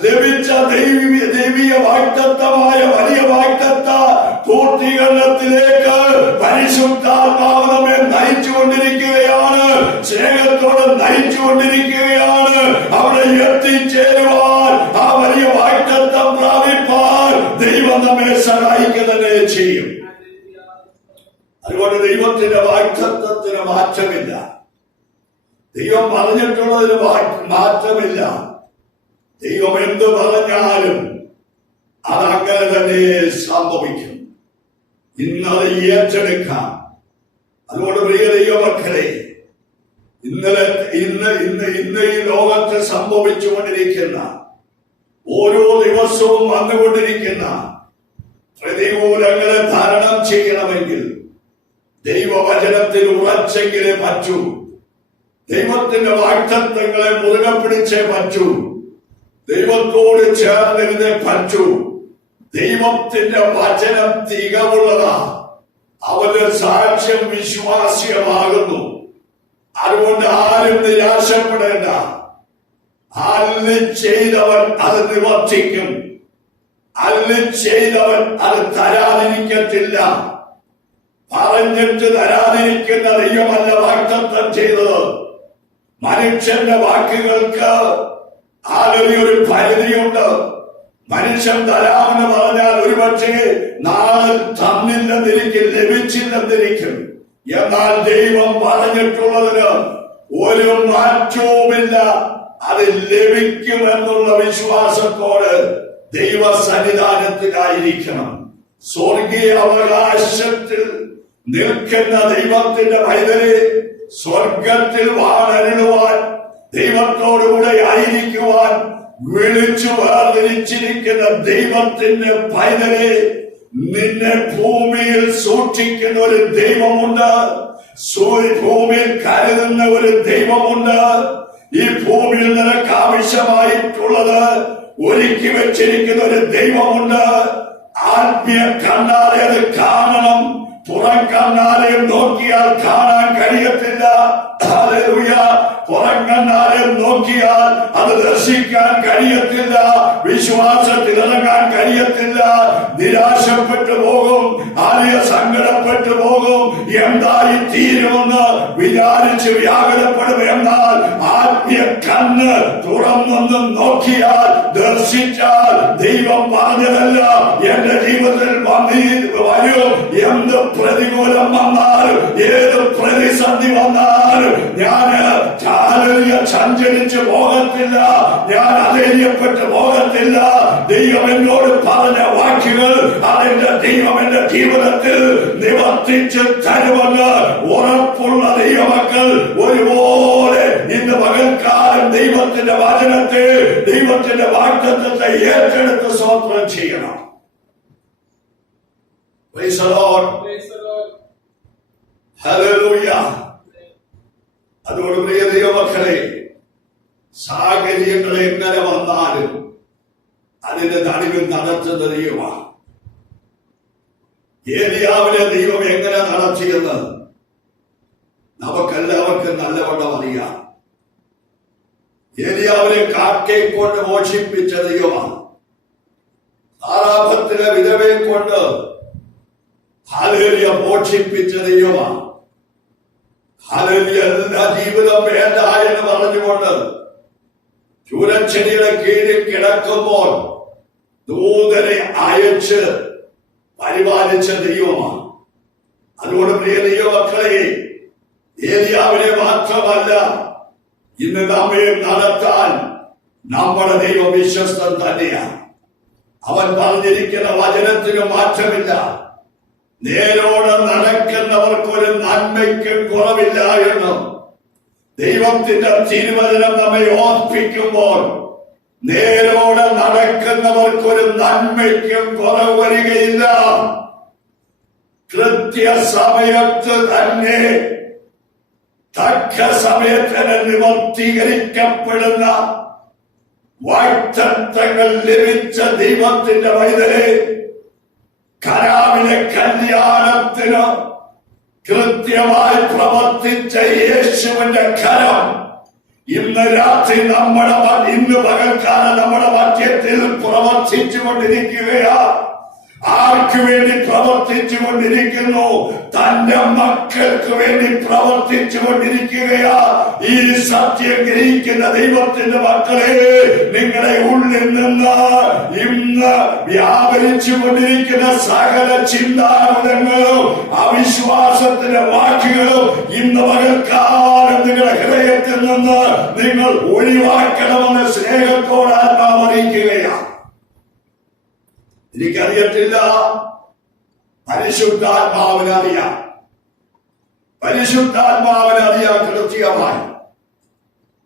ലഭിച്ച ദൈവീയ വാഗ്ദത്തമായ വലിയ വാഗ്ദത്ത പൂർത്തീകരണത്തിലേക്ക് പരിശുദ്ധാത്മാവ് നമ്മെ നയിച്ചുകൊണ്ടിരിക്കുകയാണ്, സ്നേഹത്തോടെ നയിച്ചുകൊണ്ടിരിക്കുകയാണ്. അവിടെ എത്തിച്ചേരുവാൻ, ആ വലിയ വാഗ്ദത്തം പ്രാപിപ്പാൻ ദൈവം നമ്മെ സഹായിക്കുക തന്നെ ചെയ്യും. അതുകൊണ്ട് ദൈവത്തിന്റെ വാഗ്ദത്തത്തിന് മാറ്റമില്ല. ദൈവം പറഞ്ഞിട്ടുള്ളതിന് മാറ്റമില്ല. ദൈവം എന്ത് പറഞ്ഞാലും അതങ്ങനെ തന്നെ സംഭവിക്കും. ഇന്നത് ഏറ്റെടുക്കാം. അതുകൊണ്ട് പ്രിയ ദൈവമക്കളെ, ഇന്ന് ഈ ലോകത്ത് സംഭവിച്ചുകൊണ്ടിരിക്കുന്ന, ഓരോ ദിവസവും വന്നുകൊണ്ടിരിക്കുന്ന പ്രതികൂലങ്ങളെ തരണം ചെയ്യണമെങ്കിൽ ദൈവവചനത്തിൽ ഉറച്ചെങ്കിലേ പറ്റൂ. ദൈവത്തിന്റെ വാഗ്ദത്തങ്ങളെ മുറുകെ പിടിച്ചേ പറ്റൂ. ദൈവത്തോട് ചേർന്നിരുന്നേ പറ്റൂ. ദൈവത്തിന്റെ വചനം തികവുള്ളതാ. അവന്റെ സാക്ഷ്യം വിശ്വാസ്യമാകുന്നു. അതുകൊണ്ട് ആരും നിരാശപ്പെടേണ്ട. അല്ല് ചെയ്തവൻ അത് നിവർത്തിക്കും. അല്ല് ചെയ്തവൻ അത് തരാതിരിക്കത്തില്ല. പറഞ്ഞിട്ട് തരാതിരിക്കുന്ന ദൈവമല്ല വാഗ്ദത്തം ചെയ്തത്. മനുഷ്യന്റെ വാക്കുകൾക്ക് ഒരു പരിധിയുണ്ട്. മനുഷ്യൻ തരാമെന്ന് പറഞ്ഞാൽ ഒരുപക്ഷെ നാളെ തന്നില്ലെന്നിരിക്കും, ലഭിച്ചില്ലെന്നിരിക്കും. എന്നാൽ ദൈവം പറഞ്ഞിട്ടുള്ളതിന് ഒരു മാറ്റവുമില്ല. അത് ലഭിക്കുമെന്നുള്ള വിശ്വാസത്തോട് ദൈവ സന്നിധാനത്തിലായിരിക്കണം. സ്വർഗീയ അവകാശത്തിൽ നിൽക്കുന്ന ദൈവത്തിന്റെ പൈതലെ സ്വർഗത്തിൽ വാണരുളുവാൻ, ദൈവത്തോടുകൂടെ ആയിരിക്കുവാൻ വിളിച്ചു വേർതിരിച്ചിരിക്കുന്ന ദൈവത്തിന്റെ പൈതലെ, നിന്നെ ഭൂമിയിൽ സൂക്ഷിക്കുന്ന ഒരു ദൈവമുണ്ട്. ഭൂമിയിൽ കരുതുന്ന ഒരു ദൈവമുണ്ട്. ഈ ഭൂമിയിൽ നിനക്ക് ആവശ്യമായിട്ടുള്ളത് ഒരുക്കി വെച്ചിരിക്കുന്ന ഒരു ദൈവമുണ്ട്. ആത്മീയ കണ്ണാലെ അത് കാണണം. പുറം കണ്ണാലെ നോക്കിയാൽ കാണാൻ കഴിയത്തില്ല. ഹല്ലേലൂയ. പുറം കണ്ണാലെ നോക്കിയാൽ അത് ദർശിക്കാൻ കഴിയത്തില്ല. വിശ്വാസത്തിൽ ഇറങ്ങാൻ കഴിയത്തില്ല. നിരാശപ്പെട്ടു പോകും, സങ്കടപ്പെട്ടു പോകും. എന്തായി തീരുമെന്ന് വിചാരിച്ച് വ്യാകുലപ്പെടും. എന്നാൽ ആത്മീയ കണ്ണ് തുറന്നൊന്നും നോക്കിയാൽ, ദർശിച്ചാൽ, ദൈവം പറഞ്ഞതല്ല എന്റെ ജീവിതത്തിൽ വരും. എന്ത് പ്രതികൂലം വന്നാലും, ഏത് പ്രതിസന്ധി വന്നാലും ഞാൻ സഞ്ചരിച്ചു പോകത്തില്ല, ഞാൻ അധൈര്യപ്പെട്ടു പോകത്തില്ല. ദൈവം എന്നോട് പറഞ്ഞ വാക്കുകൾ അതെന്റെ ദൈവം എന്റെ ജീവിതത്തിൽ നിവർത്തിച്ച് തരുമെന്ന് ഉറപ്പുള്ള ദൈവമക്കൾ ഒരുപോലെ ഇന്ന് പകൽക്കാലം ദൈവത്തിന്റെ വചനത്തെ, ദൈവത്തിന്റെ വാഗ്ദത്തത്തെ ഏറ്റെടുത്ത് സ്തോത്രം ചെയ്യണം. Praise the Lord. Hallelujah. അതുകൊണ്ട് പ്രിയ ദൈവമക്കളെ, സാഹചര്യങ്ങൾ എങ്ങനെ വന്നാലും അതിന്റെ നടുവിൽ നടത്തുന്ന ദൈവമാണ്. ഏലിയാവിനെ ദൈവം എങ്ങനെ നടത്തിയെന്ന് നമുക്കെല്ലാവർക്കും നല്ലവണ്ണം അറിയാം. ഏലിയാവിനെ കാക്കയെ കൊണ്ട് മോഷിപ്പിച്ച ദൈവമാണ്. സാറാഫത്തിലെ വിധവയെ കൊണ്ട് ഹല്ലേലൂയ മോഷിപ്പിച്ച ദൈവമാണ്. ഹല്ലേലൂയ. എല്ലാ ജീവിതം വേണ്ട എന്ന് പറഞ്ഞുകൊണ്ട് ചൂരച്ചെടിയുടെ കീഴിൽ കിടക്കുമ്പോൾ ദൂതനെ അയച്ച് പരിപാലിച്ച ദൈവമാണ്. അതുകൊണ്ട് പ്രിയ ദൈവമക്കളെ, ഏലിയാവിനെ മാത്രമല്ല ഇന്ന് നമ്മെ നടത്താൻ നമ്മുടെ ദൈവം വിശ്വസ്തൻ തന്നെയാണ്. അവൻ പറഞ്ഞിരിക്കുന്ന വചനത്തിന് മാറ്റമില്ല. നേരോടെ നടക്കുന്നവർക്കൊരു നന്മയ്ക്കും കുറവില്ല എന്നും ദൈവത്തിന്റെ തിരുവചനം നമ്മെ ഓർപ്പിക്കുമ്പോൾ, നേരോടെ നടക്കുന്നവർക്കൊരു നന്മയ്ക്കും കുറവ് വരികയില്ല. കൃത്യസമയത്ത് തന്നെ തക്ക സമയത്തിന് നിവർത്തീകരിക്കപ്പെടുന്ന വാഗ്ദത്തങ്ങൾ ലഭിച്ച ദൈവത്തിന്റെ വൈതലെ കരാവിലെ കല്യാണത്തിന് കൃത്യമായി പ്രവർത്തിച്ച യേശുവിന്റെ കരം ഇന്ന് രാത്രി ഇന്ന് പകൽക്കാലം നമ്മുടെ മധ്യത്തിൽ പ്രവർത്തിച്ചു കൊണ്ടിരിക്കുകയാ. ആർക്ക് വേണ്ടി പ്രവർത്തിച്ചു കൊണ്ടിരിക്കുന്നു? തന്റെ മക്കൾക്ക് വേണ്ടി പ്രവർത്തിച്ചു കൊണ്ടിരിക്കുകയാ. ഈ സത്യം ഗ്രഹിക്കുന്ന ദൈവത്തിന്റെ മക്കളെ, നിങ്ങളുടെ ഉള്ളിൽ നിന്ന് ഇന്ന് വ്യാപരിച്ചു കൊണ്ടിരിക്കുന്ന സകല ചിന്താകുലങ്ങളും അവിശ്വാസത്തിന്റെ വാക്കുകളും ഇന്ന് പകൽക്കാലം നിങ്ങളുടെ ഹൃദയത്തിൽ നിന്ന് നിങ്ങൾ ഒഴിവാക്കണമെന്ന് സ്നേഹത്തോടെ ആത്മാവ് അറിയിക്കുകയാണ്. എനിക്കറിയത്തില്ല, പരിശുദ്ധാത്മാവിനറിയാം. പരിശുദ്ധാത്മാവിനറിയാം കൃത്യമായി.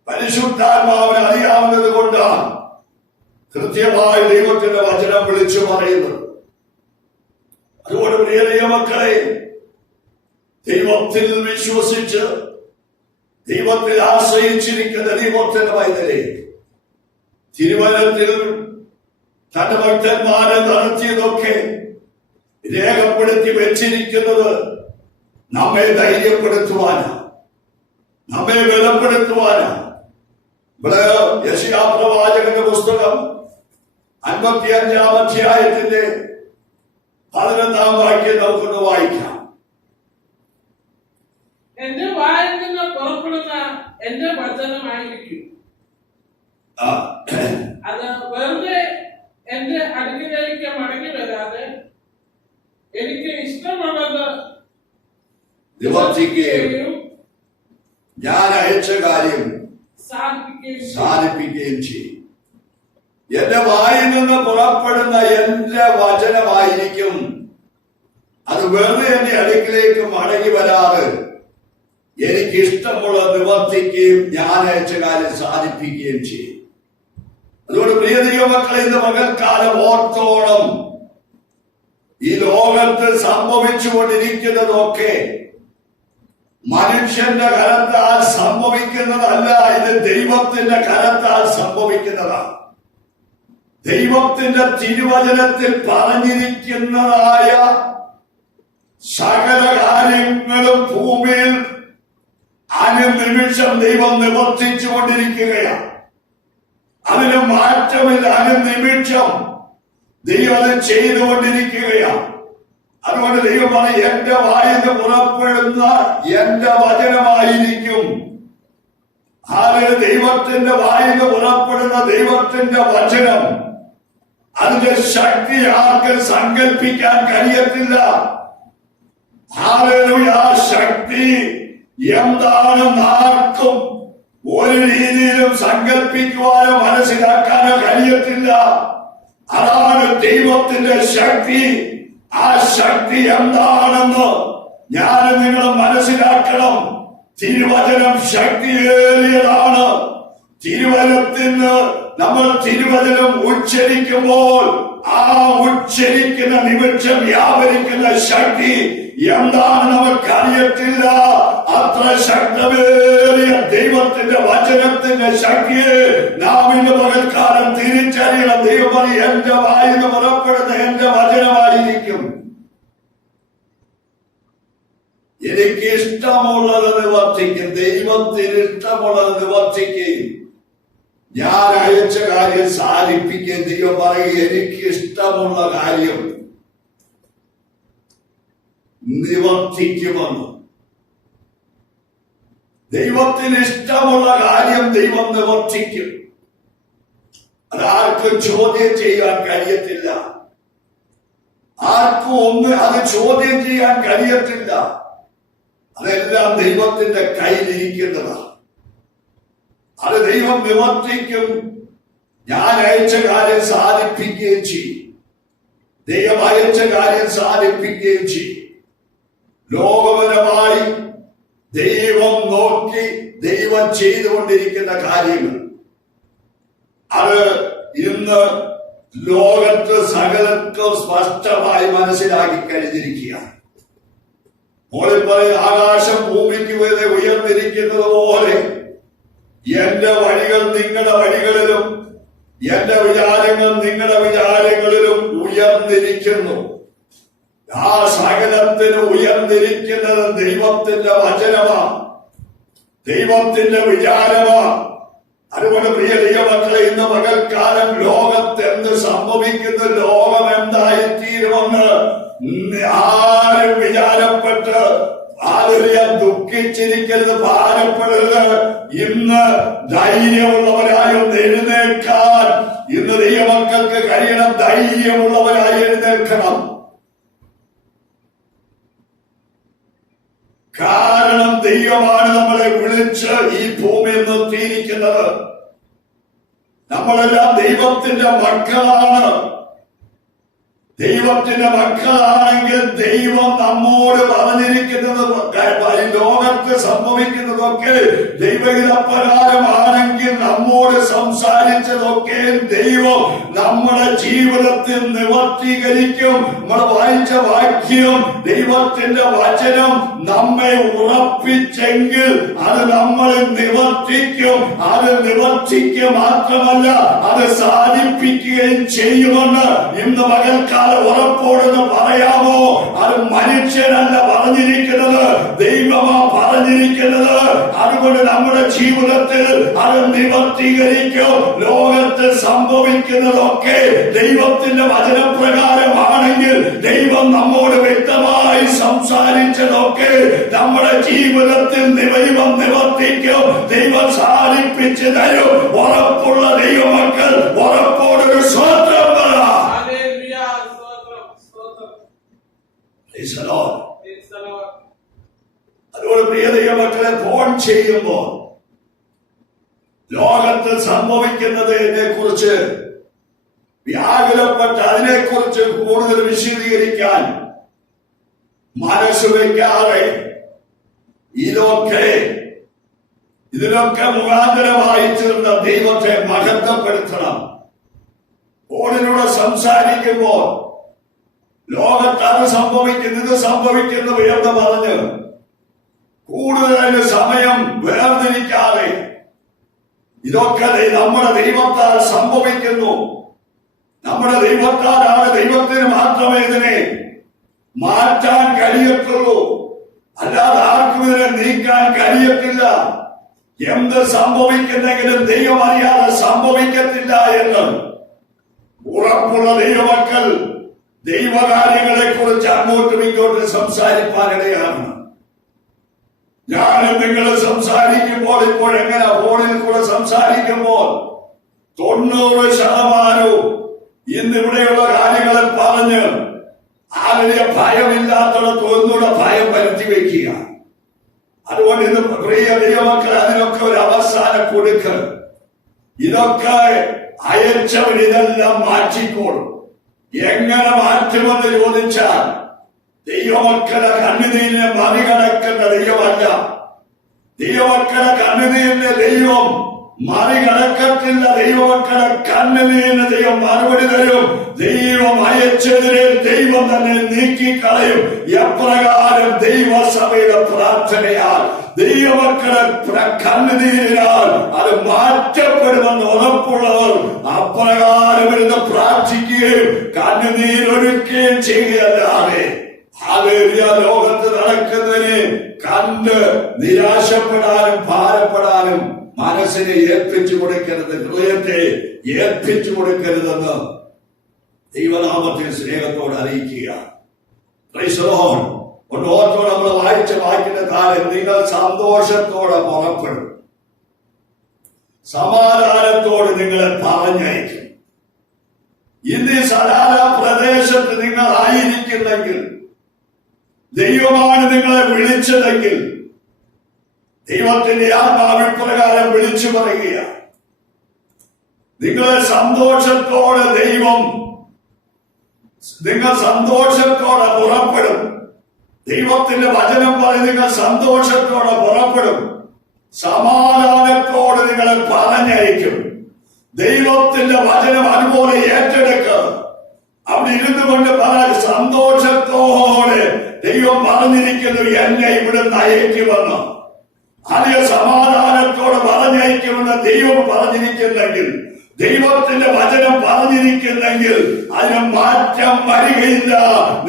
പരിശുദ്ധാത്മാവിനെ അറിയാവുന്നത് കൊണ്ടാണ് കൃത്യമായി ദൈവത്തിന്റെ വചനം വിളിച്ചു പറയുന്നത്. അതുകൊണ്ട് പ്രിയ ദൈവമക്കളെ, ദൈവത്തിൽ വിശ്വസിച്ച് ദൈവത്തിൽ ആശ്രയിച്ചിരിക്കുന്ന ദൈവത്തിന്റെ വൈതലെ, തിരുവചനത്തിൽ തന്റെ ഭക്തന്മാരെ നടത്തിയതൊക്കെ രേഖപ്പെടുത്തി വെച്ചിരിക്കുന്നത് നമ്മെ ധൈര്യപ്പെടുത്തുവാനാണ്, നമ്മെ ബലപ്പെടുത്തുവാനാണ്. ഇവിടെ യെശയ്യാ പ്രവാചകന്റെ പുസ്തകം 55-ാം അധ്യായത്തിന്റെ 11-ാം വാക്യം നമുക്കൊന്ന് വായിക്കാം. എന്റെ വായിൽ നിന്ന് പുറപ്പെടുന്ന എന്റെ വചനമായിരിക്കും, അത് വെറുതെ എന്റെ അടുക്കിലേക്ക് മടങ്ങി വരാതെ എനിക്ക് ഇഷ്ടമുള്ളത് നിവർത്തിക്കുകയും ഞാൻ അയച്ച കാര്യം സാധിപ്പിക്കുകയും ചെയ്യും. എന്റെ വായിൽ നിന്ന് പുറപ്പെടുന്ന എന്റെ വചനമായിരിക്കും, അത് വെറുതെ എന്റെ അടുക്കിലേക്ക് മടങ്ങി വരാതെ എനിക്ക് ഇഷ്ടമുള്ളത് നിവർത്തിക്കുകയും ഞാൻ അയച്ച കാര്യം സാധിപ്പിക്കുകയും ചെയ്യും. അതുകൊണ്ട് പ്രിയ ദൈവമക്കളെ, ഇന്ന് പകൽക്കാലം ഓർത്തോണം, ഈ ലോകത്ത് സംഭവിച്ചുകൊണ്ടിരിക്കുന്നതൊക്കെ മനുഷ്യന്റെ കരത്താൽ സംഭവിക്കുന്നതല്ല, ഇത് ദൈവത്തിന്റെ കരത്താൽ സംഭവിക്കുന്നതാണ്. ദൈവത്തിന്റെ തിരുവചനത്തിൽ പറഞ്ഞിരിക്കുന്നതായ സകല കാര്യങ്ങളും ഭൂമിയിൽ അനുനിമിഷം ദൈവം നിവർത്തിച്ചു കൊണ്ടിരിക്കുകയാണ്. അതിന് മാറ്റമില്ല. അനുനിമിഷം ദൈവം അത് ചെയ്തുകൊണ്ടിരിക്കുകയാണ്. അതുകൊണ്ട് ദൈവം പറയും, എന്റെ വായിൽ നിന്ന് പുറപ്പെടുന്ന എന്റെ വചനമായിരിക്കും. ആരുടെ ദൈവത്തിന്റെ വായിൽ നിന്ന് പുറപ്പെടുന്ന ദൈവത്തിന്റെ വചനം, അതിന്റെ ശക്തി ആർക്ക് സങ്കല്പിക്കാൻ കഴിയത്തില്ല. ആ ശക്തി എന്താണെന്ന് ആർക്കും ഒരു രീതിയിലും സങ്കല്പിക്കുവാനോ മനസ്സിലാക്കാനോ കഴിയത്തില്ല. അതാണ് ദൈവത്തിന്റെ ശക്തി. ആ ശക്തി എന്താണെന്ന് ഞാൻ നിങ്ങൾ മനസ്സിലാക്കണം. തിരുവചനം ശക്തിയേറിയതാണ്. തിരുവചനത്തിന് നമ്മൾ തിരുവചനം ഉച്ചരിക്കുമ്പോൾ ആ ഉച്ചരിക്കുന്ന നിമിഷം വ്യാപരിക്കുന്ന ശക്തി എന്താണ് നമുക്കറിയത്തില്ല. അത്ര ശക്തമേറിയ ദൈവത്തിന്റെ വചനത്തിന്റെ ശക്തിയെ നാം ഇന്ന് പകൽക്കാലം തിരിച്ചറിയണം. ദൈവം പറയും, എന്റെ വായിൽ നിന്ന് പുറപ്പെടുന്ന എന്റെ വചനമായിരിക്കും. എനിക്ക് ഇഷ്ടമുള്ളത് നിവർത്തിക്കും. ദൈവത്തിന് ഇഷ്ടമുള്ളത് നിവർത്തിക്കുകയും ഞാൻ അയച്ച കാര്യം സാധിപ്പിക്കുകയും ദൈവം പറയും, എനിക്ക് ഇഷ്ടമുള്ള കാര്യം നിവർത്തിക്കുമെന്ന്. ദൈവത്തിന് ഇഷ്ടമുള്ള കാര്യം ദൈവം നിവർത്തിക്കും. അതാർക്കും ചോദ്യം ചെയ്യാൻ കഴിയത്തില്ല. ആർക്കും അത് ചോദ്യം ചെയ്യാൻ കഴിയത്തില്ല. അതെല്ലാം ദൈവത്തിന്റെ കയ്യിലിരിക്കുന്നതാണ്. അത് ദൈവം നിവർത്തിക്കും. ഞാൻ അയച്ച കാര്യം സാധിപ്പിക്കുകയും ചെയ്യും. ദൈവം അയച്ച കാര്യം സാധിപ്പിക്കുകയും ചെയ്യും. ലോകപരമായി ദൈവം നോക്കി ദൈവം ചെയ്തുകൊണ്ടിരിക്കുന്ന കാര്യങ്ങൾ അത് ഇന്ന് ലോകത്ത് സകലർക്കും സ്പഷ്ടമായി മനസ്സിലാക്കി കഴിഞ്ഞിരിക്കുകയാണ്. മോളിൽ പറയും, ആകാശം ഭൂമിക്ക് വേറെ ഉയർന്നിരിക്കുന്നത് പോലെ എന്റെ വഴികൾ നിങ്ങളുടെ വഴികളിലും എന്റെ വിചാരങ്ങൾ നിങ്ങളുടെ വിചാരങ്ങളിലും ഉയർന്നിരിക്കുന്നു. ആ സകലത്തിന് ഉയർന്നിരിക്കുന്നത് ദൈവത്തിന്റെ വചനമാണ്, ദൈവത്തിന്റെ വിചാരമാണ്. അതുകൊണ്ട് പ്രിയ ദൈവമക്കളെ, ഇന്ന് പകൽക്കാലം ലോകത്ത് എന്ത് സംഭവിക്കുന്നു, ലോകം എന്തായിത്തീരുമെന്ന് ആരും വിചാരപ്പെട്ട് ദുഃഖിച്ചിരിക്കരുത്, ഭാരപ്പെടരുത്. ഇന്ന് ധൈര്യമുള്ളവരായി ഒന്ന് എഴുന്നേൽക്കാൻ ഇന്ന് ദൈവമക്കൾക്ക് കഴിയണം. ധൈര്യമുള്ളവരായി എഴുന്നേൽക്കണം. കാരണം ദൈവമാണ് നമ്മളെ വിളിച്ച് ഈ ഭൂമിയിൽ നിർത്തിയിരിക്കുന്നത്. നമ്മളെല്ലാം ദൈവത്തിന്റെ മക്കളാണ്. ദൈവത്തിന്റെ മക്കളാണെങ്കിൽ ദൈവം നമ്മോട് പറഞ്ഞിരിക്കുന്നത്, ലോകത്ത് സംഭവിക്കുന്നതൊക്കെ ദൈവഹിതപ്രകാരമാണെങ്കിൽ നമ്മോട് സംസാരിച്ചതൊക്കെ ദൈവം നമ്മുടെ ജീവിതത്തിൽ നിവർത്തീകരിക്കും. നമ്മൾ വായിച്ച വാക്യം, ദൈവത്തിന്റെ വചനം നമ്മെ ഉറപ്പിച്ചെങ്കിൽ അത് നമ്മൾ നിവർത്തിക്കും. അത് നിവർത്തിക്കുക മാത്രമല്ല, അത് സാധിപ്പിക്കുകയും ചെയ്യുമെന്ന് ഇന്ന് പകൽക്കാലം ഉറപ്പോടെന്ന് പറയാമോ? അത് മനുഷ്യനല്ല പറഞ്ഞിരിക്കുന്നത്, ദൈവമാ പറഞ്ഞിരിക്കുന്നത്. അതുകൊണ്ട് നമ്മുടെ ജീവിതത്തിൽ അത് നിവർത്തീകരിക്കും. ലോകത്ത് സംഭവിക്കുന്നതൊക്കെ ദൈവത്തിന്റെ വചനപ്രകാരമാണെങ്കിൽ, ദൈവം നമ്മോട് വ്യക്തമായി സംസാരിച്ചതൊക്കെ നമ്മുടെ ജീവിതത്തിൽ ദൈവം നിവർത്തിക്കും. ദൈവം സാധിപ്പിച്ചു തരും. ഉറപ്പുള്ള ദൈവമക്കൾ ഉറപ്പോടൊരു സ്വന്തം പറ. അതുകൊണ്ട് പ്രിയ ദൈവമക്കളെ, ഫോൺ ചെയ്യുമ്പോൾ ലോകത്ത് സംഭവിക്കുന്നതിനെ കുറിച്ച് വ്യാകുലപ്പെട്ട് അതിനെക്കുറിച്ച് കൂടുതൽ വിശദീകരിക്കാൻ മനസ്സ് വയ്ക്കാതെ ഇതിലൊക്കെ മുഖാന്തരമായി തീർന്ന ദൈവത്തെ മഹത്വപ്പെടുത്തണം. ഫോണിലൂടെ സംസാരിക്കുമ്പോൾ ലോകത്ത് അത് സംഭവിക്കുന്നു, ഇത് സംഭവിക്കുന്നു എന്ന് പറഞ്ഞ് കൂടുതൽ സമയം വേർതിരിക്കാതെ ഇതൊക്കെ നമ്മുടെ ദൈവത്താൽ സംഭവിക്കുന്നു, നമ്മുടെ ദൈവത്താലാണ്, ദൈവത്തിന് മാത്രമേ ഇതിനെ മാറ്റാൻ കഴിയത്തുള്ളൂ, അല്ലാതെ ആർക്കും ഇതിനെ നീക്കാൻ കഴിയത്തില്ല. എന്ത് സംഭവിക്കുന്നെങ്കിലും ദൈവം അറിയാതെ സംഭവിക്കത്തില്ല എന്ന് ഉറപ്പുള്ള ദൈവമക്കൾ ദൈവകാര്യങ്ങളെ കുറിച്ച് അങ്ങോട്ടും ഇങ്ങോട്ടും സംസാരിപ്പാനിടയാണ്. ഞാനും നിങ്ങൾ സംസാരിക്കുമ്പോൾ, ഇപ്പോൾ എങ്ങനെ ഫോണിൽ കൂടെ സംസാരിക്കുമ്പോൾ 90% ഇന്നിവിടെയുള്ള കാര്യങ്ങളെ പറഞ്ഞ് ആരുടെ ഭയമില്ലാത്തടത്ത് ഒന്നുകൂടെ ഭയം വരുത്തി വയ്ക്കുക. അതുകൊണ്ട് ഇന്ന് പ്രിയ ദൈവമക്കൾ അതിനൊക്കെ ഒരു അവസാനം കൊടുക്കുക. ഇതൊക്കെ അയച്ചവൻ ഇതെല്ലാം മാറ്റിക്കോളും. എങ്ങനെ മാറ്റുമെന്ന് ചോദിച്ചാൽ, ദൈവമക്കളെ കണ്ണുനീരിനെ മറികടക്കേണ്ട ദൈവമല്ല. ദൈവമക്കളെ കണ്ണുനീരിനെ ദൈവം മറികടക്കത്തില്ല. ദൈവമക്കളെ കണ്ണുനീരിന് ദൈവം മറുപടി തരും. ദൈവം അയച്ചതിനെ ദൈവം തന്നെ നീക്കിക്കളയും. എപ്രകാരം ദൈവസഭയുടെ പ്രാർത്ഥനയാൽ, ദൈവമക്കളെ കണ്ണുനീരിനാൽ അത് മാറ്റപ്പെടുമെന്ന് ഉറപ്പുള്ളവർ അപ്രകാരം ഇരുന്ന് പ്രാർത്ഥിക്കുകയും കണ്ണുനീരൊഴുക്കുകയും ചെയ്യുകയല്ലാതെ ലോകത്ത് നടക്കുന്നതിനെ കണ്ട് നിരാശപ്പെടാനും ഭാരപ്പെടാനും മനസ്സിനെ ഏൽപ്പിച്ചു കൊടുക്കരുത്, ഹൃദയത്തെ ഏൽപ്പിച്ചു കൊടുക്കരുതെന്ന് ദൈവനാമത്തിൽ സ്നേഹത്തോട് അറിയിക്കുക. ഓർത്തോടെ നമ്മൾ വായിച്ച വാക്കിന്റെ താഴെ, നിങ്ങൾ സന്തോഷത്തോടെ പുറപ്പെടും, സമാധാനത്തോട് നിങ്ങളെ പറഞ്ഞയക്കും. ഇന്ന് സദാന പ്രദേശത്ത് നിങ്ങൾ ആയിരിക്കുന്നെങ്കിൽ, ദൈവമാണ് നിങ്ങളെ വിളിച്ചതെങ്കിൽ, ദൈവത്തിന്റെ ആത്മാവിപ്രകാരം വിളിച്ചു പറയുക, നിങ്ങളെ സന്തോഷത്തോടെ നിങ്ങൾ സന്തോഷത്തോടെ പുറപ്പെടും. ദൈവത്തിന്റെ വചനം പറഞ്ഞ് നിങ്ങൾ സന്തോഷത്തോടെ പുറപ്പെടും, സമാധാനത്തോടെ നിങ്ങളെ പറഞ്ഞയക്കും. ദൈവത്തിന്റെ വചനം അതുപോലെ ഏറ്റെടുക്കുക. അവിടെ ഇരുന്നു കൊണ്ട് സന്തോഷത്തോടെ ദൈവം പറഞ്ഞിരിക്കുന്നു, എന്നെ ഇവിടുന്ന് അയക്കുമെന്ന്. അതേ സമാധാനത്തോടെ പറഞ്ഞയക്കുമെന്ന് ദൈവം പറഞ്ഞിരിക്കുന്നെങ്കിൽ, ദൈവത്തിന്റെ വചനം പറഞ്ഞിരിക്കുന്നെങ്കിൽ അതിന് മാറ്റം വരികയില്ല.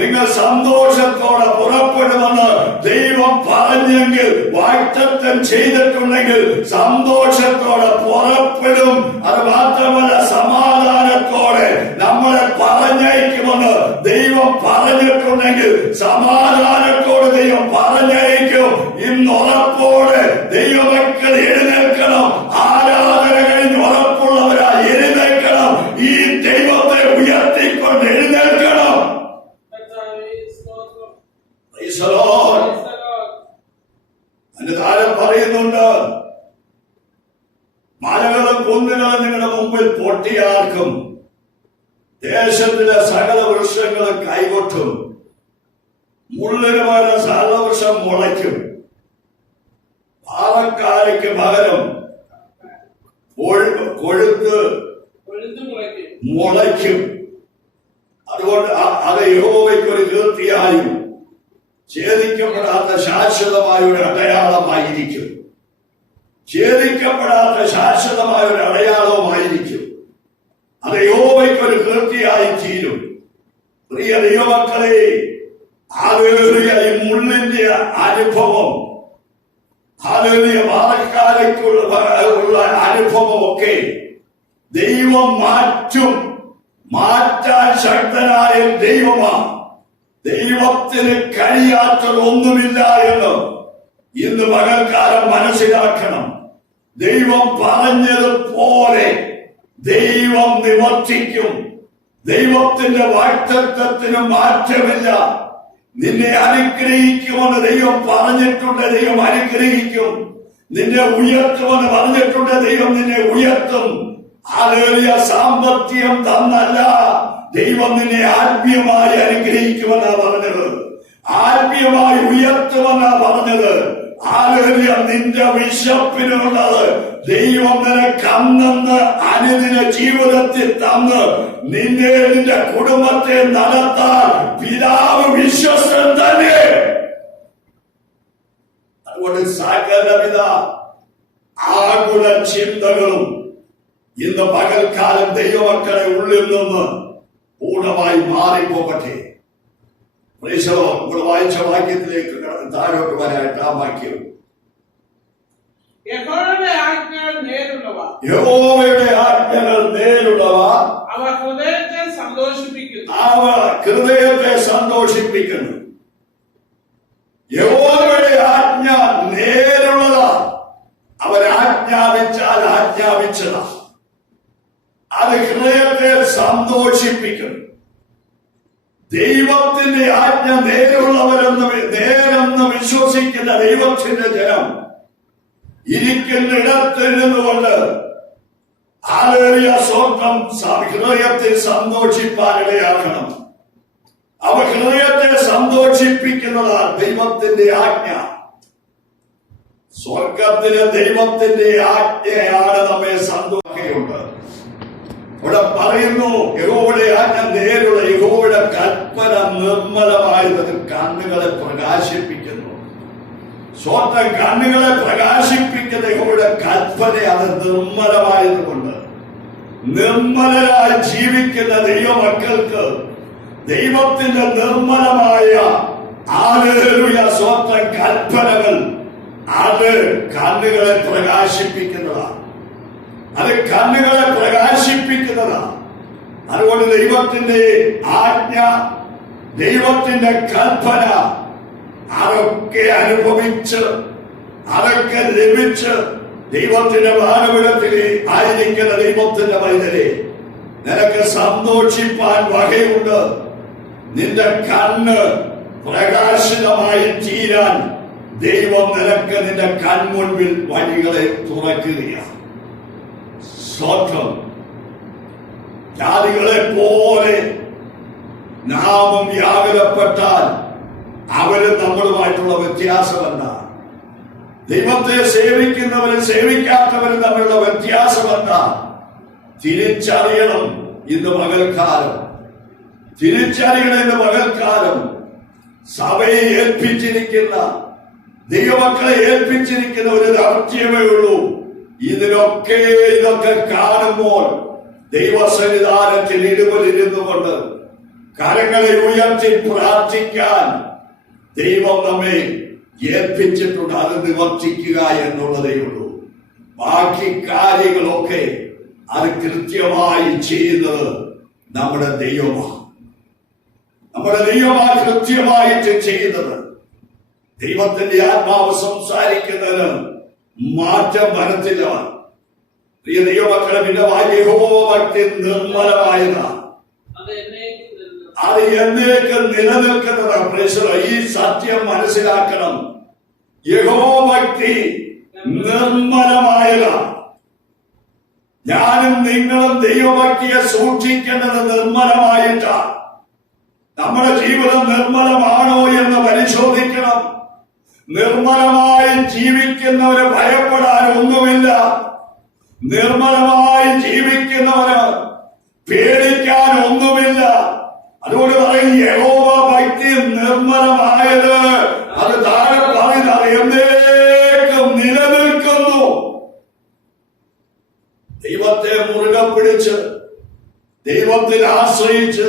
നിങ്ങൾ സന്തോഷത്തോടെ പുറപ്പെടുമെന്ന് ദൈവം പറഞ്ഞെങ്കിൽ, വാഗ്ദത്തം ചെയ്തിട്ടുണ്ടെങ്കിൽ സന്തോഷത്തോടെ പുറപ്പെടും. അത് മാത്രമല്ല, സമാധാനത്തോടെ നമ്മളെ പറഞ്ഞയക്കുമെന്ന് ദൈവം പറഞ്ഞിട്ടുണ്ടെങ്കിൽ സമാധാനത്തോടെ ദൈവം പറഞ്ഞയക്കും. ഇന്ന് ഉറപ്പോടെ ദൈവമക്കൾ എഴുന്നേൽക്കണം. ആരാധന കഴിഞ്ഞ് ഉറപ്പുള്ളവരായി എഴുന്നേൽക്കണം. ഈ ദൈവത്തെ ഉയർത്തിക്കൊണ്ട് എഴുന്നേൽക്കണം. അതിന്റെ താരം പറയുന്നുണ്ട്, മലകളും കുന്നുകളും നിങ്ങളുടെ മുമ്പിൽ പൊട്ടിയാർക്കും, ദേശത്തിലെ സകല വൃക്ഷങ്ങളും കൈകൊട്ടും, മുള്ളിന് പകരം സകലവൃക്ഷം മുളയ്ക്കും, പാറക്കാരയ്ക്ക് പകരം കൊഴുത്ത് മുളയ്ക്കും. അതുകൊണ്ട് അത് യഹോവയ്ക്ക് ഒരു കീർത്തിയായും ഛേദിക്കപ്പെടാത്ത ശാശ്വതമായ ഒരു അടയാളമായിരിക്കും. ഛേദിക്കപ്പെടാത്ത ശാശ്വതമായ ഒരു അടയാളമായിരിക്കും. അത് യഹോവയ്ക്ക് ഒരു കീർത്തിയായി തീരും. പ്രിയ ദൈവമക്കളെ, ഹല്ലേലൂയ, ഈ മുള്ളിന്റെ അനുഭവം, ഹല്ലേലൂയ, പാറക്കാരയ്ക്കുള്ള അനുഭവമൊക്കെ ദൈവം മാറ്റാൻ ശക്തനായ ദൈവമാണ്. ദൈവത്തിന് കഴിയാത്തതൊന്നുമില്ല എന്ന് ഇന്ന് പകൽക്കാലം മനസ്സിലാക്കണം. ദൈവം പറഞ്ഞതുപോലെ ദൈവം നിവർത്തിക്കും. ദൈവത്തിന്റെ വാഗ്ദത്തത്തിന് മാറ്റമില്ല. നിന്നെ അനുഗ്രഹിക്കുമെന്ന് ദൈവം പറഞ്ഞിട്ടുണ്ട്, ദൈവം അനുഗ്രഹിക്കും. നിന്നെ ഉയർത്തുമെന്ന് പറഞ്ഞിട്ടുണ്ട്, ദൈവം നിന്നെ ഉയർത്തും. ഹല്ലേലൂയ. സാമ്പത്തികം തന്നല്ല, ദൈവം നിന്നെ ആത്മീയമായി അനുഗ്രഹിക്കുമെന്നാ പറഞ്ഞത്, ആത്മീയമായി ഉയർത്തുമെന്നാ പറഞ്ഞത്. ഹല്ലേലൂയ. നിന്റെ വിശപ്പിനുള്ളത് ദൈവം നിനക്ക് അന്നന്ന് അനുദിന ജീവിതത്തിൽ തന്ന് നിന്നെ, നിന്റെ കുടുംബത്തെ നടത്താൻ പിതാവ് വിശ്വസ്തൻ തന്നെ. അതുകൊണ്ട് സകലവിധ ആകുല ചിന്തകളും ഇന്ന് പകൽക്കാലം ദൈവമക്കളെ ഉള്ളിൽ നിന്ന് പൂർണ്ണമായി മാറിപ്പോകട്ടെ. വായിച്ച വാക്യത്തിലേക്ക് താഴോട്ട് വരായിട്ട് ആ വാക്യം, യഹോവയുടെ ആജ്ഞകൾ നേരുള്ളവ, യഹോവയുടെ ആജ്ഞകൾ നേരുള്ളവ, അവ ഹൃദയത്തെ സന്തോഷിപ്പിക്കുന്നു, അവ ഹൃദയത്തെ സന്തോഷിപ്പിക്കുന്നു. യഹോവയുടെ ആജ്ഞ നേരുള്ളതാ. അവൻ ആജ്ഞാപിച്ചാൽ ആജ്ഞാപിച്ചതാ. അത് ഹൃദയത്തെ സന്തോഷിപ്പിക്കുന്നു. ദൈവത്തിന്റെ ആജ്ഞ നേരെന്ന് വിശ്വസിക്കുന്ന ദൈവത്തിന്റെ ജനം ഇരിക്കുന്നിടത്ത് നിന്നുകൊണ്ട് ഹല്ലേലൂയ സ്വന്തം ഹൃദയത്തെ സന്തോഷിപ്പാനിടയാക്കണം. അവ ഹൃദയത്തെ സന്തോഷിപ്പിക്കുന്നതാണ് ദൈവത്തിന്റെ ആജ്ഞ. സ്വർഗത്തിലെ ദൈവത്തിന്റെ ആജ്ഞയാണ് നമ്മെ സന്തോഷിക്കുന്നുണ്ട്. ഇവിടെ പറയുന്നു, യഹോവയുടെ ആജ്ഞ നേരുള്ള, യഹോവയുടെ കൽപ്പന നിർമ്മലമായത് കണ്ണുകളെ പ്രകാശിപ്പിക്കുന്നു. സ്വന്തം കണ്ണുകളെ പ്രകാശിപ്പിക്കുന്ന യഹോവയുടെ കൽപ്പന അത് നിർമ്മലമായതുകൊണ്ട് നിർമ്മലരായി ജീവിക്കുന്ന ദൈവമക്കൾക്ക് ദൈവത്തിന്റെ നിർമ്മലമായ ഹല്ലേലൂയ സ്വന്തം കൽപ്പനകൾ അത് കണ്ണുകളെ പ്രകാശിപ്പിക്കുന്നതാണ്. അത് കണ്ണുകളെ പ്രകാശിപ്പിക്കുന്നതാണ്. അതുകൊണ്ട് ദൈവത്തിന്റെ ആജ്ഞ, ദൈവത്തിന്റെ കൽപ്പന അതൊക്കെ അനുഭവിച്ച്, അതൊക്കെ ലഭിച്ച് ദൈവത്തിന്റെ മാനവിടത്തിൽ ആയിരിക്കുന്ന ദൈവത്തിന്റെ വൈദ്യരെ നിനക്ക് സന്തോഷിപ്പാൻ വകയുണ്ട്. നിന്റെ കണ്ണ് പ്രകാശിതമായി തീരാൻ ദൈവം നിനക്ക് നിന്റെ കൺമുൻപിൽ വഴികളെ തുറക്കുകയാണ്. സ്വന്തം ജാതികളെ പോലെ നാമം വ്യാകുലപ്പെട്ടാൽ അവര് നമ്മളുമായിട്ടുള്ള വ്യത്യാസമെന്താ? ദൈവത്തെ സേവിക്കുന്നവരും സേവിക്കാത്തവരും തമ്മിലുള്ള വ്യത്യാസമെന്താ? തിരിച്ചറിയണം. ഇന്ന് പകൽക്കാലം തിരിച്ചറിയണമെന്ന് പകൽക്കാലം സഭയെ ഏൽപ്പിച്ചിരിക്കുന്ന ദൈവമക്കളെ ഏൽപ്പിച്ചിരിക്കുന്ന ഒരു ദൗത്യമേ ഉള്ളൂ. ഇതൊക്കെ കാണുമ്പോൾ ദൈവസന്നിധാനത്തിൽ ഇടുവലിരുന്നു കൊണ്ട് കരങ്ങളെ ഉയർത്തി പ്രാർത്ഥിക്കാൻ ദൈവം നമ്മെ ഏൽപ്പിച്ചിട്ടുണ്ട്. അത് നിവർത്തിക്കുക എന്നുള്ളതേ ഉള്ളൂ. ബാക്കി കാര്യങ്ങളൊക്കെ അത് കൃത്യമായി ചെയ്യുന്നത് നമ്മുടെ ദൈവമാണ്. നമ്മുടെ ദൈവമാണ് കൃത്യമായിട്ട് ചെയ്യുന്നത്. ദൈവത്തിന്റെ ആത്മാവ് സംസാരിക്കുന്നതിന് മാറ്റം വരത്തില്ല. പ്രിയ ദൈവമക്കളെ, പിന്നെ യഹോവഭക്തി നിർമ്മലമായതാണ്. അത് എന്നേക്ക് നിലനിൽക്കുന്നതാണ്. ഈ സത്യം മനസ്സിലാക്കണം. യഹോവഭക്തി നിർമ്മലമായതാണ്. ഞാനും നിങ്ങളും ദൈവഭക്തിയെ സൂക്ഷിക്കേണ്ടത് നിർമ്മലമായിട്ടാണ്. നമ്മുടെ ജീവിതം നിർമ്മലമാണോ എന്ന് പരിശോധിക്കണം. നിർമ്മലമായി ജീവിക്കുന്നവന് ഭയപ്പെടാൻ ഒന്നുമില്ല. നിർമ്മലമായി ജീവിക്കുന്നവന് പേടിക്കാൻ ഒന്നുമില്ല. അതുകൊണ്ട് പറയും യഹോവ ഭക്തി നിർമ്മലമായത്. അത് താഴെ പറയുന്നത് എന്നേക്കും നിലനിൽക്കുന്നു. ദൈവത്തെ മുറുകെ പിടിച്ച് ദൈവത്തിൽ ആശ്രയിച്ച്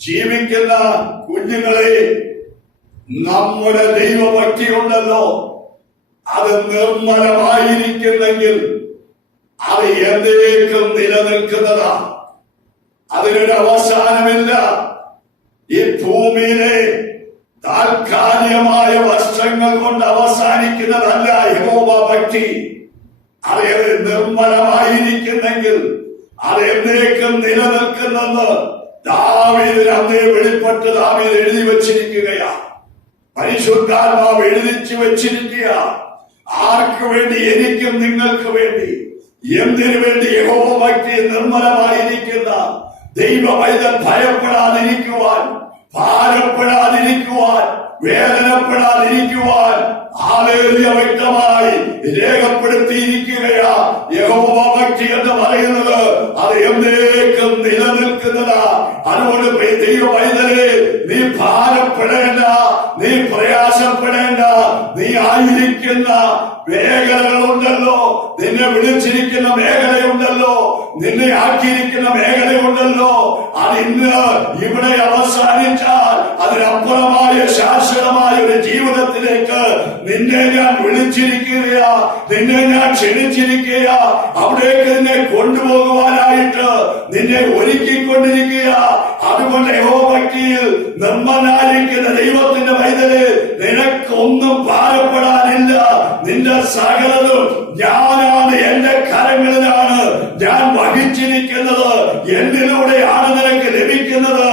ജീവിക്കുന്ന കുഞ്ഞുങ്ങളെ, നമ്മുടെ ദൈവഭക്തി ഉണ്ടല്ലോ, അത് നിർമ്മലമായിരിക്കുന്നെങ്കിൽ അത് എന്നേക്കും നിലനിൽക്കുന്നതാണ്. അതിനൊരു അവസാനമില്ല. ഈ ഭൂമിയിലെ താൽക്കാലികമായ വർഷങ്ങൾ കൊണ്ട് അവസാനിക്കുന്നതല്ല യഹോവ ഭക്തി. അത് നിർമ്മലമായിരിക്കുന്നെങ്കിൽ അത് എന്നേക്കും നിലനിൽക്കുന്നെന്ന് ദാവീദിന് അന്നേ വെളിപ്പെട്ട് ദാവീദ് എഴുതി വച്ചിരിക്കുകയാ. പരിശുദ്ധാത്മാവ് എഴുതിച്ചു വച്ചിരിക്കുക. ആർക്ക് വേണ്ടി? എനിക്കും നിങ്ങൾക്ക് വേണ്ടി. എന്തിനു വേണ്ടി? യഹോവ ഭക്തി നിർമ്മലമായിരിക്കുന്ന ദൈവവൈദ്യൻ ഭയപ്പെടാതിരിക്കുവാൻ, ഭാരപ്പെടാതിരിക്കുവാൻ, വേദനപ്പെടാതിരിക്കുവാൻ ഹല്ലേലൂയ വ്യക്തമായി രേഖപ്പെടുത്തിയിരിക്കുകയാ. യഹോവ ഭക്തി എന്ന് പറയുന്നത് അത് എന്നേക്കും നിലനിൽക്കുന്നതാ. അതുകൊണ്ട് ദൈവവൈദ്യരെ, നീ ഭാരപ്പെടേണ്ട, നീ പ്രയാസപ്പെടേണ്ട. നീ ആയിരിക്കുന്ന മേഖലകളുണ്ടല്ലോ, നിന്നെ വിളിച്ചിരിക്കുന്ന മേഖലയുണ്ടല്ലോ, നിന്നെ ആക്കിയിരിക്കുന്ന മേഖലയുണ്ടല്ലോ, അതിന്ന് ഇവിടെ അവസാനിച്ചാൽ അതിനപ്പുറമായ ശാശ്വതമായ ഒരു ജീവിതത്തിലേക്ക് നിന്നെ ഞാൻ വിളിച്ചിരിക്കുകയാ, നിന്നെ ഞാൻ ക്ഷണിച്ചിരിക്കുകയാ. അവിടേക്ക് നിന്നെ കൊണ്ടുപോകുവാനായിട്ട് നിന്നെ ഒരുക്കിക്കൊണ്ടിരിക്കുക. അതുകൊണ്ട് യഹോവഭക്തിയിൽ നിർമ്മലനായിരിക്കുന്ന ദൈവത്തിന്റെ പൈതലേ, നിനക്കൊന്നും ഭാരപ്പെടാനില്ല. നിന്റെ സകലതും ഞാനാണ്, എന്റെ കരങ്ങളിലാണ് ഞാൻ വഹിച്ചിരിക്കുന്നത്. എന്നിലൂടെയാണ് നിനക്ക് ലഭിക്കുന്നത്.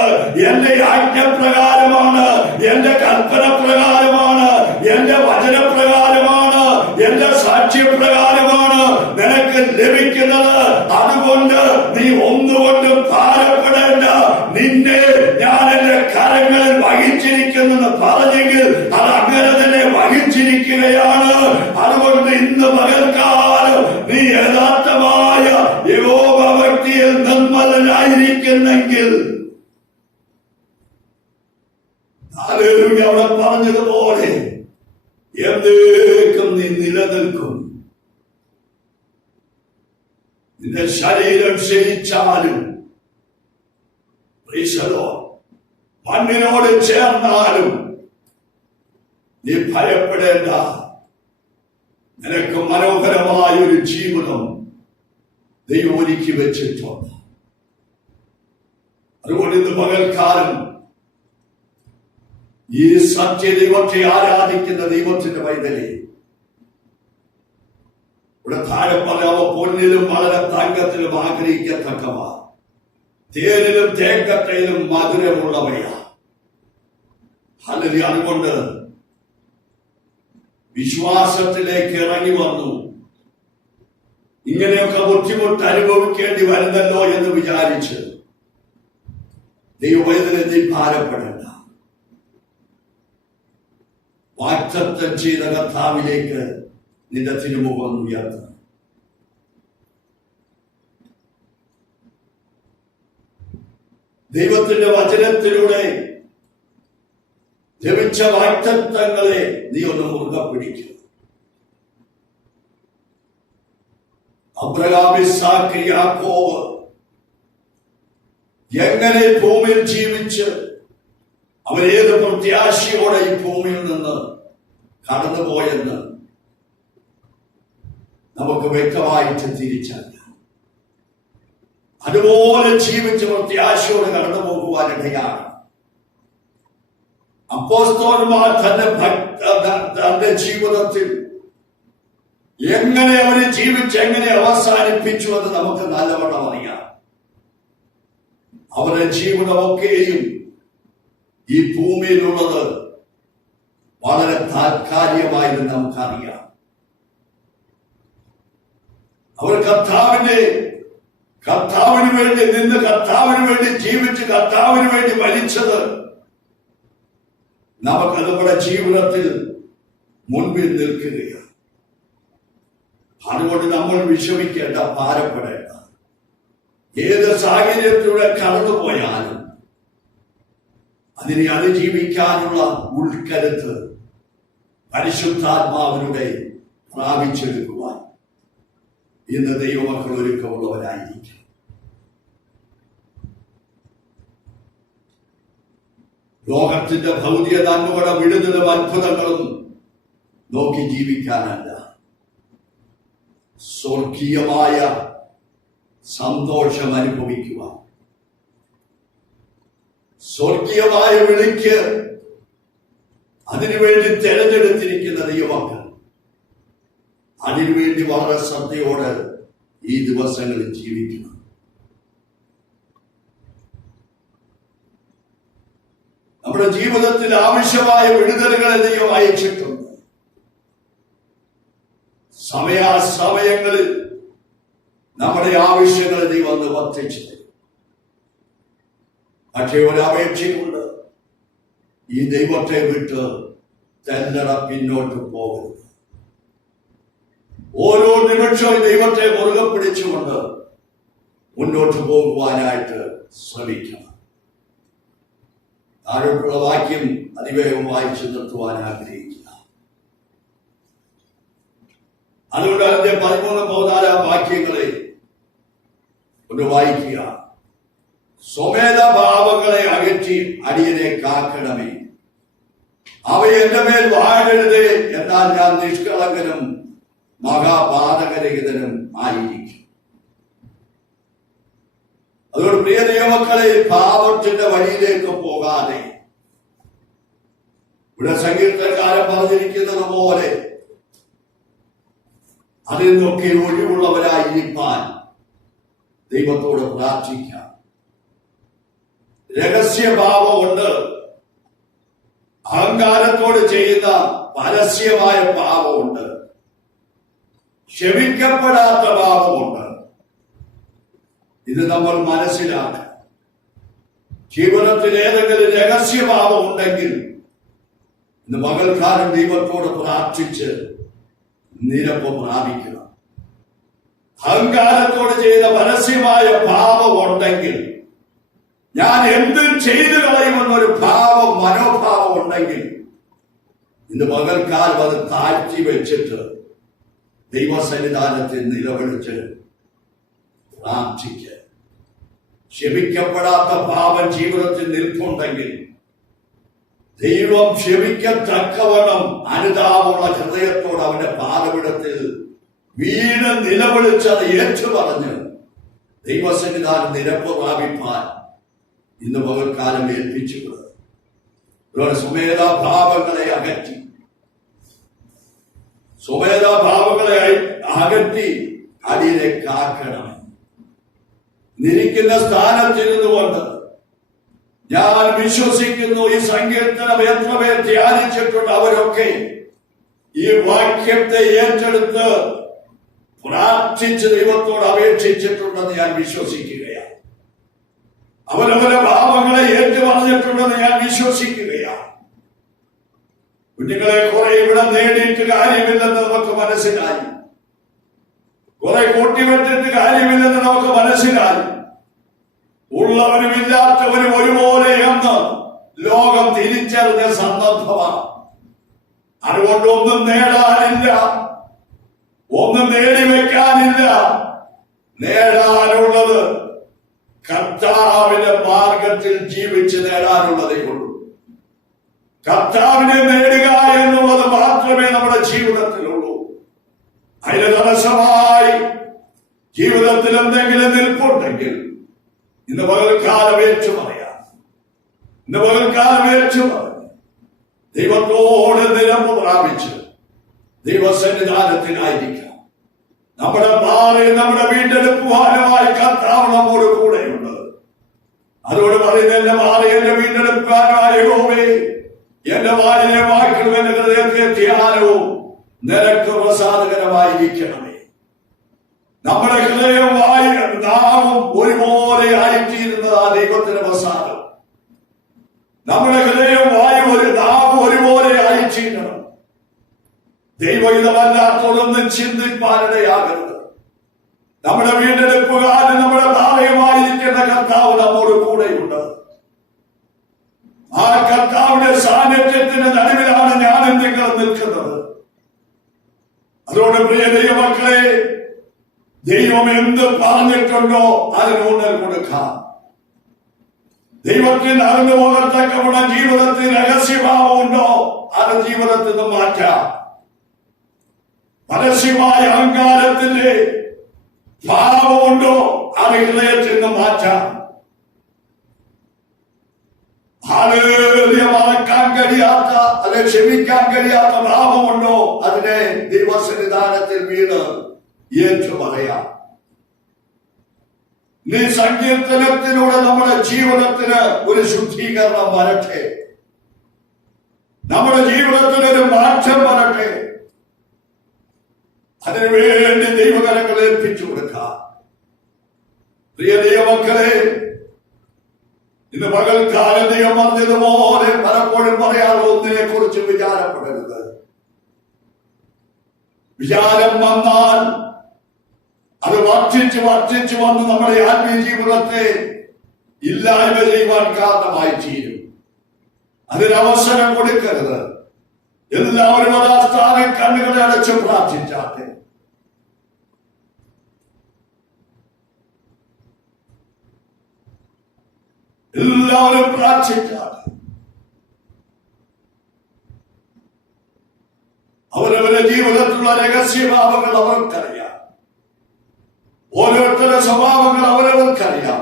എന്റെ ആജ്ഞപ്രകാരമാണ്, എന്റെ കൽപ്പന പ്രകാരമാണ്, എന്റെ വചനപ്രകാരമാണ്, എന്റെ സാക്ഷ്യപ്രകാരമാണ് നിനക്ക് ലഭിക്കുന്നത്. അതുകൊണ്ട് നീ ഒന്നുകൊണ്ടും ഭാരപ്പെടേണ്ട. നിന്നെ ഞാൻ എന്റെ കരങ്ങളിൽ വഹിച്ചിരിക്കുന്നെന്ന് പറഞ്ഞെങ്കിൽ അത് അങ്ങനെ തന്നെ വഹിച്ചിരിക്കുകയാണ്. അതുകൊണ്ട് ഇന്ന് പകൽക്കാലം നീ യഥാർത്ഥമായ യഹോവഭക്തിയിൽ നിർമ്മലനായിരിക്കുന്നെങ്കിൽ, അവിടെ പറഞ്ഞതുപോലെ എന്നേക്കും നീ നിലനിൽക്കും. നിന്റെ ശരീരം ക്ഷയിച്ചാലും, മണ്ണിനോട് ചേർന്നാലും നീ ഭയപ്പെടേണ്ട. നിനക്ക് മനോഹരമായ ഒരു ജീവിതം ദൈവം ഒരുക്കി വെച്ചിട്ടുണ്ട്. അതുകൊണ്ട് ഇന്ന് പകൽക്കാലം ഈ സത്യദൈവത്തെ ആരാധിക്കുന്ന ദൈവത്തിന്റെ പൈതലേ, ഇവിടെ താഴെ പറയാമോ, പൊന്നിലും വളരെ തങ്കത്തിലും ആഗ്രഹിക്കത്തക്കവാ, തേനിലും തേക്കട്ടയിലും മധുരമുള്ളവയാ. ഹല്ലേലൂയ. അതുകൊണ്ട് വിശ്വാസത്തിലേക്ക് ഇറങ്ങി വന്നു. ഇങ്ങനെയൊക്കെ ബുദ്ധിമുട്ട് അനുഭവിക്കേണ്ടി വരുന്നല്ലോ എന്ന് വിചാരിച്ച് ദൈവവൈദ്യനെ ഭാരപ്പെടേണ്ട. വാഗ്ദത്തം ചെയ്ത കർത്താവിലേക്ക് നിന്റെ തിരുമുഖം ഉയർത്തണം. ദൈവത്തിന്റെ വചനത്തിലൂടെ ലഭിച്ച വാഗ്ദത്തങ്ങളെ നീ ഒന്ന് മുറുകെ പിടിക്കുക. അബ്രഹാം, ഇസ്ഹാക്ക്, യാക്കോബ് എങ്ങനെ ഭൂമിയിൽ ജീവിച്ച് അവരേത് പ്രത്യാശയോടെ ഈ ഭൂമിയിൽ നിന്ന് കടന്നുപോയെന്ന് നമുക്ക് വ്യക്തമായിട്ട് തിരിച്ചറിയാം. അതുപോലെ ജീവിച്ച് പ്രത്യാശയോടെ കടന്നു പോകുവാനിടയാണ്. അപ്പോസ്തലന്മാർ തന്റെ ജീവിതത്തിൽ എങ്ങനെ അവര് ജീവിച്ച് എങ്ങനെ അവസാനിപ്പിച്ചു എന്ന് നമുക്ക് നല്ലവണ്ണം അറിയാം. അവരുടെ ജീവിതമൊക്കെയും ഈ ഭൂമിയിലുള്ളത് വളരെ താൽക്കാലികമായെന്ന് നമുക്കറിയാം. അവർ കർത്താവിന് വേണ്ടി നിന്ന്, കർത്താവിന് വേണ്ടി ജീവിച്ച്, കർത്താവിന് വേണ്ടി മരിച്ചത് നമുക്ക് നമ്മുടെ ജീവിതത്തിൽ മുൻപിൽ നിൽക്കുകയാണ്. അതുകൊണ്ട് നമ്മൾ വിഷമിക്കേണ്ട, ഭാരപ്പെടേണ്ട. ഏത് സാഹചര്യത്തിലൂടെ കടന്നുപോയാലും അതിനെ അതിജീവിക്കാനുള്ള ഉൾക്കരുത്ത് പരിശുദ്ധാത്മാവിലൂടെ പ്രാപിച്ചെടുക്കുവാൻ ഇന്ന് ദൈവമക്കൾ ഒരുക്കമുള്ളവരായിരിക്കും. ലോകത്തിന്റെ ഭൗതിക നന്മയുടെ വിടുതലും അത്ഭുതങ്ങളും നോക്കി ജീവിക്കാനല്ല, സ്വർഗീയമായ സന്തോഷം അനുഭവിക്കുവാൻ, സ്വർഗീയമായ വിളിക്ക് അതിനുവേണ്ടി തെരഞ്ഞെടുത്തിരിക്കുന്ന ദൈവമക്കൾ അതിനുവേണ്ടി വളരെ ശ്രദ്ധയോടെ ഈ ദിവസങ്ങളിൽ ജീവിക്കണം. നമ്മുടെ ജീവിതത്തിൽ ആവശ്യമായ വിടുതലുകളെ ദൈവം അയച്ചിട്ടുണ്ട്. സമയാസമയങ്ങളിൽ നമ്മുടെ ആവശ്യങ്ങളെ ദൈവം നിവർത്തിച്ചു തരും. പക്ഷേ ഒരപേക്ഷയുണ്ട്, ഈ ദൈവത്തെ വിട്ട് തെല്ലട പിന്നോട്ട് പോകരുത്. ഓരോ നിമിഷവും ദൈവത്തെ മുറുകെ പിടിച്ചുകൊണ്ട് മുന്നോട്ട് പോകുവാനായിട്ട് ശ്രമിക്കണം. താഴോട്ടുള്ള വാക്യം അതിവേഗം വായിച്ചു നിർത്തുവാൻ ആഗ്രഹിക്കുക. അതുകൊണ്ട് അതിന്റെ 13-14 വാക്യങ്ങളെ ഒന്ന് വായിക്കുക. സ്വമേധ ഭാവങ്ങളെ അകറ്റി അടിയനെ കാക്കണമേ, അവ എന്റെ മേൽ വാഴരുതേ, എന്നാൽ ഞാൻ നിഷ്കളങ്കനും മഹാപാതകരഹിതനും ആയിരിക്കും. അതുകൊണ്ട് പ്രിയ ദൈവമക്കളെ, പാപത്തിന്റെ വഴിയിലേക്ക് പോകാതെ ഇവിടെ സങ്കീർത്തനക്കാരൻ പറഞ്ഞിരിക്കുന്നത് പോലെ അതിൽ നിന്നൊക്കെ ഒഴിവുള്ളവരായിരിക്കാൻ ദൈവത്തോട് പ്രാർത്ഥിക്കാം. രഹസ്യഭാവമുണ്ട്, അഹങ്കാരത്തോട് ചെയ്യുന്ന പരസ്യമായ പാപമുണ്ട്, ക്ഷമിക്കപ്പെടാത്ത പാപമുണ്ട്. ഇത് നമ്മൾ മനസ്സിലാക്കണം. ജീവിതത്തിൽ ഏതെങ്കിലും രഹസ്യഭാവം ഉണ്ടെങ്കിൽ ഇന്ന് പകൽക്കാലം ദൈവത്തോട് പ്രാർത്ഥിച്ച് നിരപ്പ് പ്രാപിക്കണം. അഹങ്കാരത്തോട് ചെയ്ത പരസ്യമായ പാപം ഉണ്ടെങ്കിൽ, ഞാൻ എന്ത് ചെയ്തു കളയുമെന്നൊരു മനോഭാവം ഉണ്ടെങ്കിൽ ഇന്ന് പകൽക്കാലം അത് താഴ്ത്തി വെച്ചിട്ട് ദൈവസന്നിധാനത്തിൽ നിലവിളിച്ച് പ്രാർത്ഥിക്കുക. ക്ഷമിക്കപ്പെടാത്ത പാപം ജീവിതത്തിൽ നിൽപ്പുണ്ടെങ്കിൽ ദൈവം ക്ഷമിക്കത്തക്കവണ്ണം അനുതാപമുള്ള ഹൃദയത്തോട് അവന്റെ പാദപീഠത്തിൽ വീണ് നിലവിളിച്ചത് ഏറ്റുപറഞ്ഞ് ദൈവസന്നിധാനം നിരപ്പ് പ്രാപിപ്പാൻ ഇന്ന് പകൽക്കാലം ഏൽപ്പിച്ചുള്ളത്. സ്വമേധാഭാവങ്ങളെ അകറ്റി, സ്വമേധാഭാവങ്ങളെ അകറ്റി അടിയനെ കാക്കണം. നിരിക്കുന്ന സ്ഥാനത്തിരുന്നുകൊണ്ട് ഞാൻ വിശ്വസിക്കുന്നു, ഈ സങ്കീർത്തനം എത്ര പേർ ധ്യാനിച്ചിട്ടുണ്ട് അവരൊക്കെ ഈ വാക്യത്തെ ഏറ്റെടുത്ത് പ്രാർത്ഥിച്ച് ദൈവത്തോട് അപേക്ഷിച്ചിട്ടുണ്ടെന്ന് ഞാൻ വിശ്വസിക്കുകയാണ്. അവരവരെ ഭാവങ്ങളെ ഏറ്റുപറഞ്ഞിട്ടുണ്ടെന്ന് ഞാൻ വിശ്വസിക്കുകയാണ്. കുഞ്ഞുങ്ങളെ കുറെ ഇവിടെ നേടിയിട്ട് കാര്യമില്ലെന്ന് നമുക്ക് മനസ്സിലായി, കുറെ കൂട്ടിവെച്ചിട്ട് കാര്യമില്ലെന്ന് നമുക്ക് മനസ്സിലായി. ഉള്ളവനും ഇല്ലാത്തവനും ഒരുപോലെ എന്ന് ലോകം തിരിച്ചറിഞ്ഞ സന്ദർഭമാണ്. അതുകൊണ്ട് ഒന്നും നേടാനില്ല, ഒന്നും നേടിവെക്കാനില്ല. നേടാനുള്ളത് കർത്താവിന്റെ മാർഗത്തിൽ ജീവിച്ച് നേടാനുള്ളതേ ഉള്ളൂ. കർത്താവിനെ നേടുക എന്നുള്ളത് മാത്രമേ നമ്മുടെ ജീവിതത്തിലുള്ളൂ. അതിന് തടസ്സമായി ജീവിതത്തിൽ എന്തെങ്കിലും നിൽപ്പുണ്ടെങ്കിൽ ഇന്ന് പകൽക്കാലം ഏറ്റു പറയാം. ഇന്ന് പകൽക്കാലം ഏറ്റു പറയാം. ദൈവത്തോട് നിരപ്പ് പ്രാപിച്ച് ദൈവസന്നിധാനത്തിനായിരിക്കാം. നമ്മുടെ പാറയിൽ നമ്മുടെ വീണ്ടെടുക്കുവാനുമായി കർത്താവ് നമ്മോട് കൂടെയുണ്ട്. അതോട് പറയുന്ന എന്റെ പാറയിൽ എന്റെ വീണ്ടെടുക്കുവാനുമായ യഹോവേ, എന്റെ വായിലെ വാക്കുകളും എന്റെ ഹൃദയത്തെ ധ്യാനവും നിനക്ക് പ്രസാദകരമായിരിക്കണമേ. നമ്മുടെ ഹൃദയം വായും നാവും ഒരുപോലെ ആയിത്തീരുന്നത് ആ ദൈവത്തിന് പ്രസാദം. നമ്മുടെ ഹൃദയം വായും ഒരു നാവും ഒരുപോലെ ആയിത്തീരണം. ദൈവഹിതമല്ലാത്തതൊന്നും ചിന്തിപ്പാനിടയാകരുത്. നമ്മുടെ വീണ്ടെടുപ്പുകാരൻ നമ്മുടെ ഭാഗ്യമായിരിക്കുന്ന കർത്താവ് നമ്മോട് കൂടെയുണ്ട്. ആ കർത്താവിന്റെ സാന്നിധ്യത്തിന്റെ നടുവിലാണ് ഞാനും നിങ്ങൾ നിൽക്കുന്നത്. അതുകൊണ്ട് പ്രിയ ദൈവമക്കളെ, ദൈവം എന്ത് പറഞ്ഞിട്ടുണ്ടോ അതിന് ഊന്നൽ കൊടുക്കാം. ദൈവത്തിന് അറിഞ്ഞു പോകത്തക്കവണ്ണം ജീവിതത്തിൽ രഹസ്യഭാവമുണ്ടോ അത് ജീവിതത്തിൽ നിന്ന് മാറ്റാം. പരസ്യമായ അഹങ്കാരത്തിന്റെ ഭാവമുണ്ടോ അത് ഹൃദയത്തിൽ നിന്ന് മാറ്റാം. മറക്കാൻ കഴിയാത്ത അല്ലെ ക്ഷമിക്കാൻ കഴിയാത്ത ഭാവമുണ്ടോ അതിനെ ദൈവസന്നിധാനത്തിൽ വീണ് ഏറ്റു പറയാം. നീ സങ്കീർത്തനത്തിലൂടെ നമ്മുടെ ജീവിതത്തിന് ഒരു ശുദ്ധീകരണം വരട്ടെ, നമ്മുടെ ജീവിതത്തിന് ഒരു മാറ്റം വരട്ടെ. അതിനുവേണ്ടി ദൈവകരങ്ങൾ ഏൽപ്പിച്ചു കൊടുക്കാം. പ്രിയ ദൈവമക്കളെ, ഇന്ന് പകൽക്കാലം ദൈവം പറഞ്ഞതുപോലെ പലപ്പോഴും പറയാതെ ഒന്നിനെ കുറിച്ച് വിചാരപ്പെടരുത്. വിചാരം വന്നാൽ അത് വർദ്ധിച്ചു വന്ന് നമ്മുടെ ആത്മീയ ജീവിതത്തെ ഇല്ലായ്മ ചെയ്യുവാൻ കാരണമായി തീരും. അതിനവസരം കൊടുക്കരുത്. എല്ലാവരും അതാ സ്ഥാനം കണ്ണുകളെ അടച്ച് പ്രാർത്ഥിച്ചാട്ടെ. എല്ലാവരും പ്രാർത്ഥിച്ചാട്ടെ. അവരവരുടെ ജീവിതത്തിലുള്ള രഹസ്യഭാവങ്ങൾ അവർക്കറിയാം. ഓരോരുത്തരുടെ സ്വഭാവങ്ങൾ അവരവർക്കറിയാം.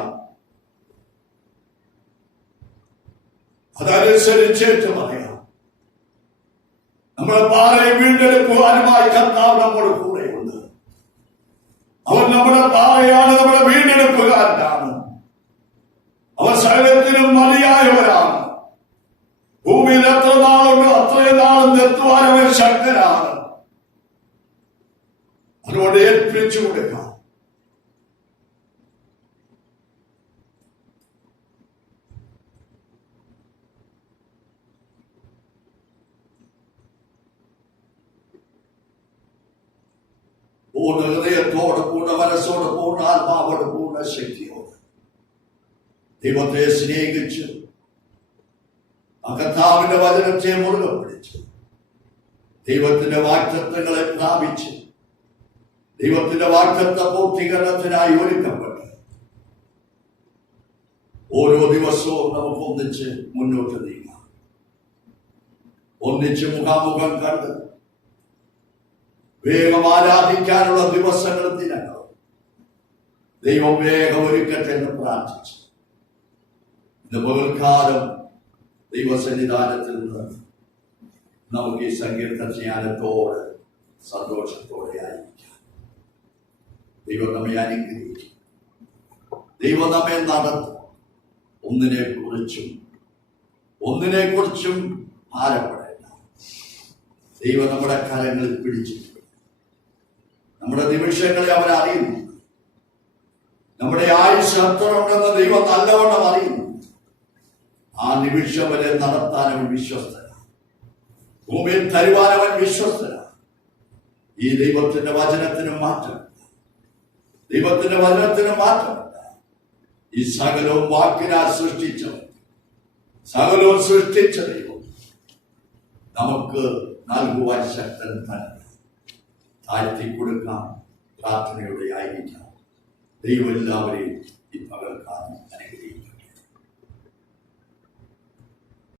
അതനുസരിച്ചേറ്റ് പറയാം. നമ്മുടെ പാറയെ വീണ്ടെടുക്കുവാനുമായി കർത്താവ് നമ്മുടെ കൂടെയുണ്ട്. അവൻ നമ്മുടെ പാറയാണ്, നമ്മുടെ വീണ്ടെടുപ്പുകാരനാണ്. അവർ സകലത്തിനും മതിയായവരാണ്. ഭൂമിയിൽ എത്ര നാളുണ്ടോ അത്രയും നാളും നിർത്തുവാൻ അവൻ ശക്തനാണ്. അതുകൊണ്ട് ഏൽപ്പിച്ചു കൊടുക്കാം. പൂർണ്ണ ഹൃദയത്തോട്, പൂർണ്ണ മനസ്സോട്, പൂർണ്ണ ആത്മാവോട്, പൂർണ്ണ ശക്തിയോട് ദൈവത്തെ സ്നേഹിച്ച് ആ കർത്താവിന്റെ വചനത്തെ മുറുകെ പിടിച്ച് ദൈവത്തിന്റെ വാഗ്ദത്തങ്ങളെ പ്രാപിച്ച് ദൈവത്തിന്റെ വാഗ്ദത്ത പൂർത്തീകരണത്തിനായി ഒരുക്കപ്പെട്ട് ഓരോ ദിവസവും നമുക്ക് ഒന്നിച്ച് മുന്നോട്ട് നീങ്ങാം. ഒന്നിച്ച് മുഖാമുഖം കണ്ട് വേഗം ആരാധിക്കാനുള്ള ദിവസങ്ങളും ദിനങ്ങളും ദൈവം വേഗം ഒരുക്കട്ടെ എന്ന് പ്രാർത്ഥിച്ചു. ഇന്ന് പകൽക്കാലം ദൈവസന്നിധാനത്തിൽ നിന്ന് നമുക്ക് ഈ സങ്കീർത്തന ജ്ഞാനത്തോടെ സന്തോഷത്തോടെ ആയിരിക്കാം. ദൈവം നമ്മെ അനുഗ്രഹിക്കും. ദൈവം നമ്മെ നടത്തും. ഒന്നിനെക്കുറിച്ചും ഭാരപ്പെടേണ്ട. ദൈവം നമ്മുടെ കരങ്ങളിൽ പിടിച്ചിട്ടുണ്ട്. നമ്മുടെ നിമിഷങ്ങളെ അവൻ അറിയുന്നു. നമ്മുടെ ആയുഷ് എത്ര ഉണ്ടെന്ന് ദൈവം നല്ലവണ്ണം അറിയുന്നു. ആ നിമിഷം വരെ നടത്താൻ അവൻ വിശ്വസ്തനാണ്. ഭൂമിയിൽ തരുവാൻ അവൻ വിശ്വസ്തനാണ്. ഈ ദൈവത്തിന്റെ വചനത്തിന് മാറ്റമില്ല. ദൈവത്തിന്റെ വചനത്തിന് മാറ്റമില്ല. ഈ സകലവും വാക്കിനാൽ സൃഷ്ടിച്ചവൻ, സകലവും സൃഷ്ടിച്ച ദൈവം നമുക്ക് നൽകുവാൻ ശക്തൻ തന്നെ. താഴ്ത്തി കൊടുക്കാം, പ്രാർത്ഥനയോടെ ആയിരിക്കാം. ദൈവം എല്ലാവരെയും ഈ പകൽക്കാലം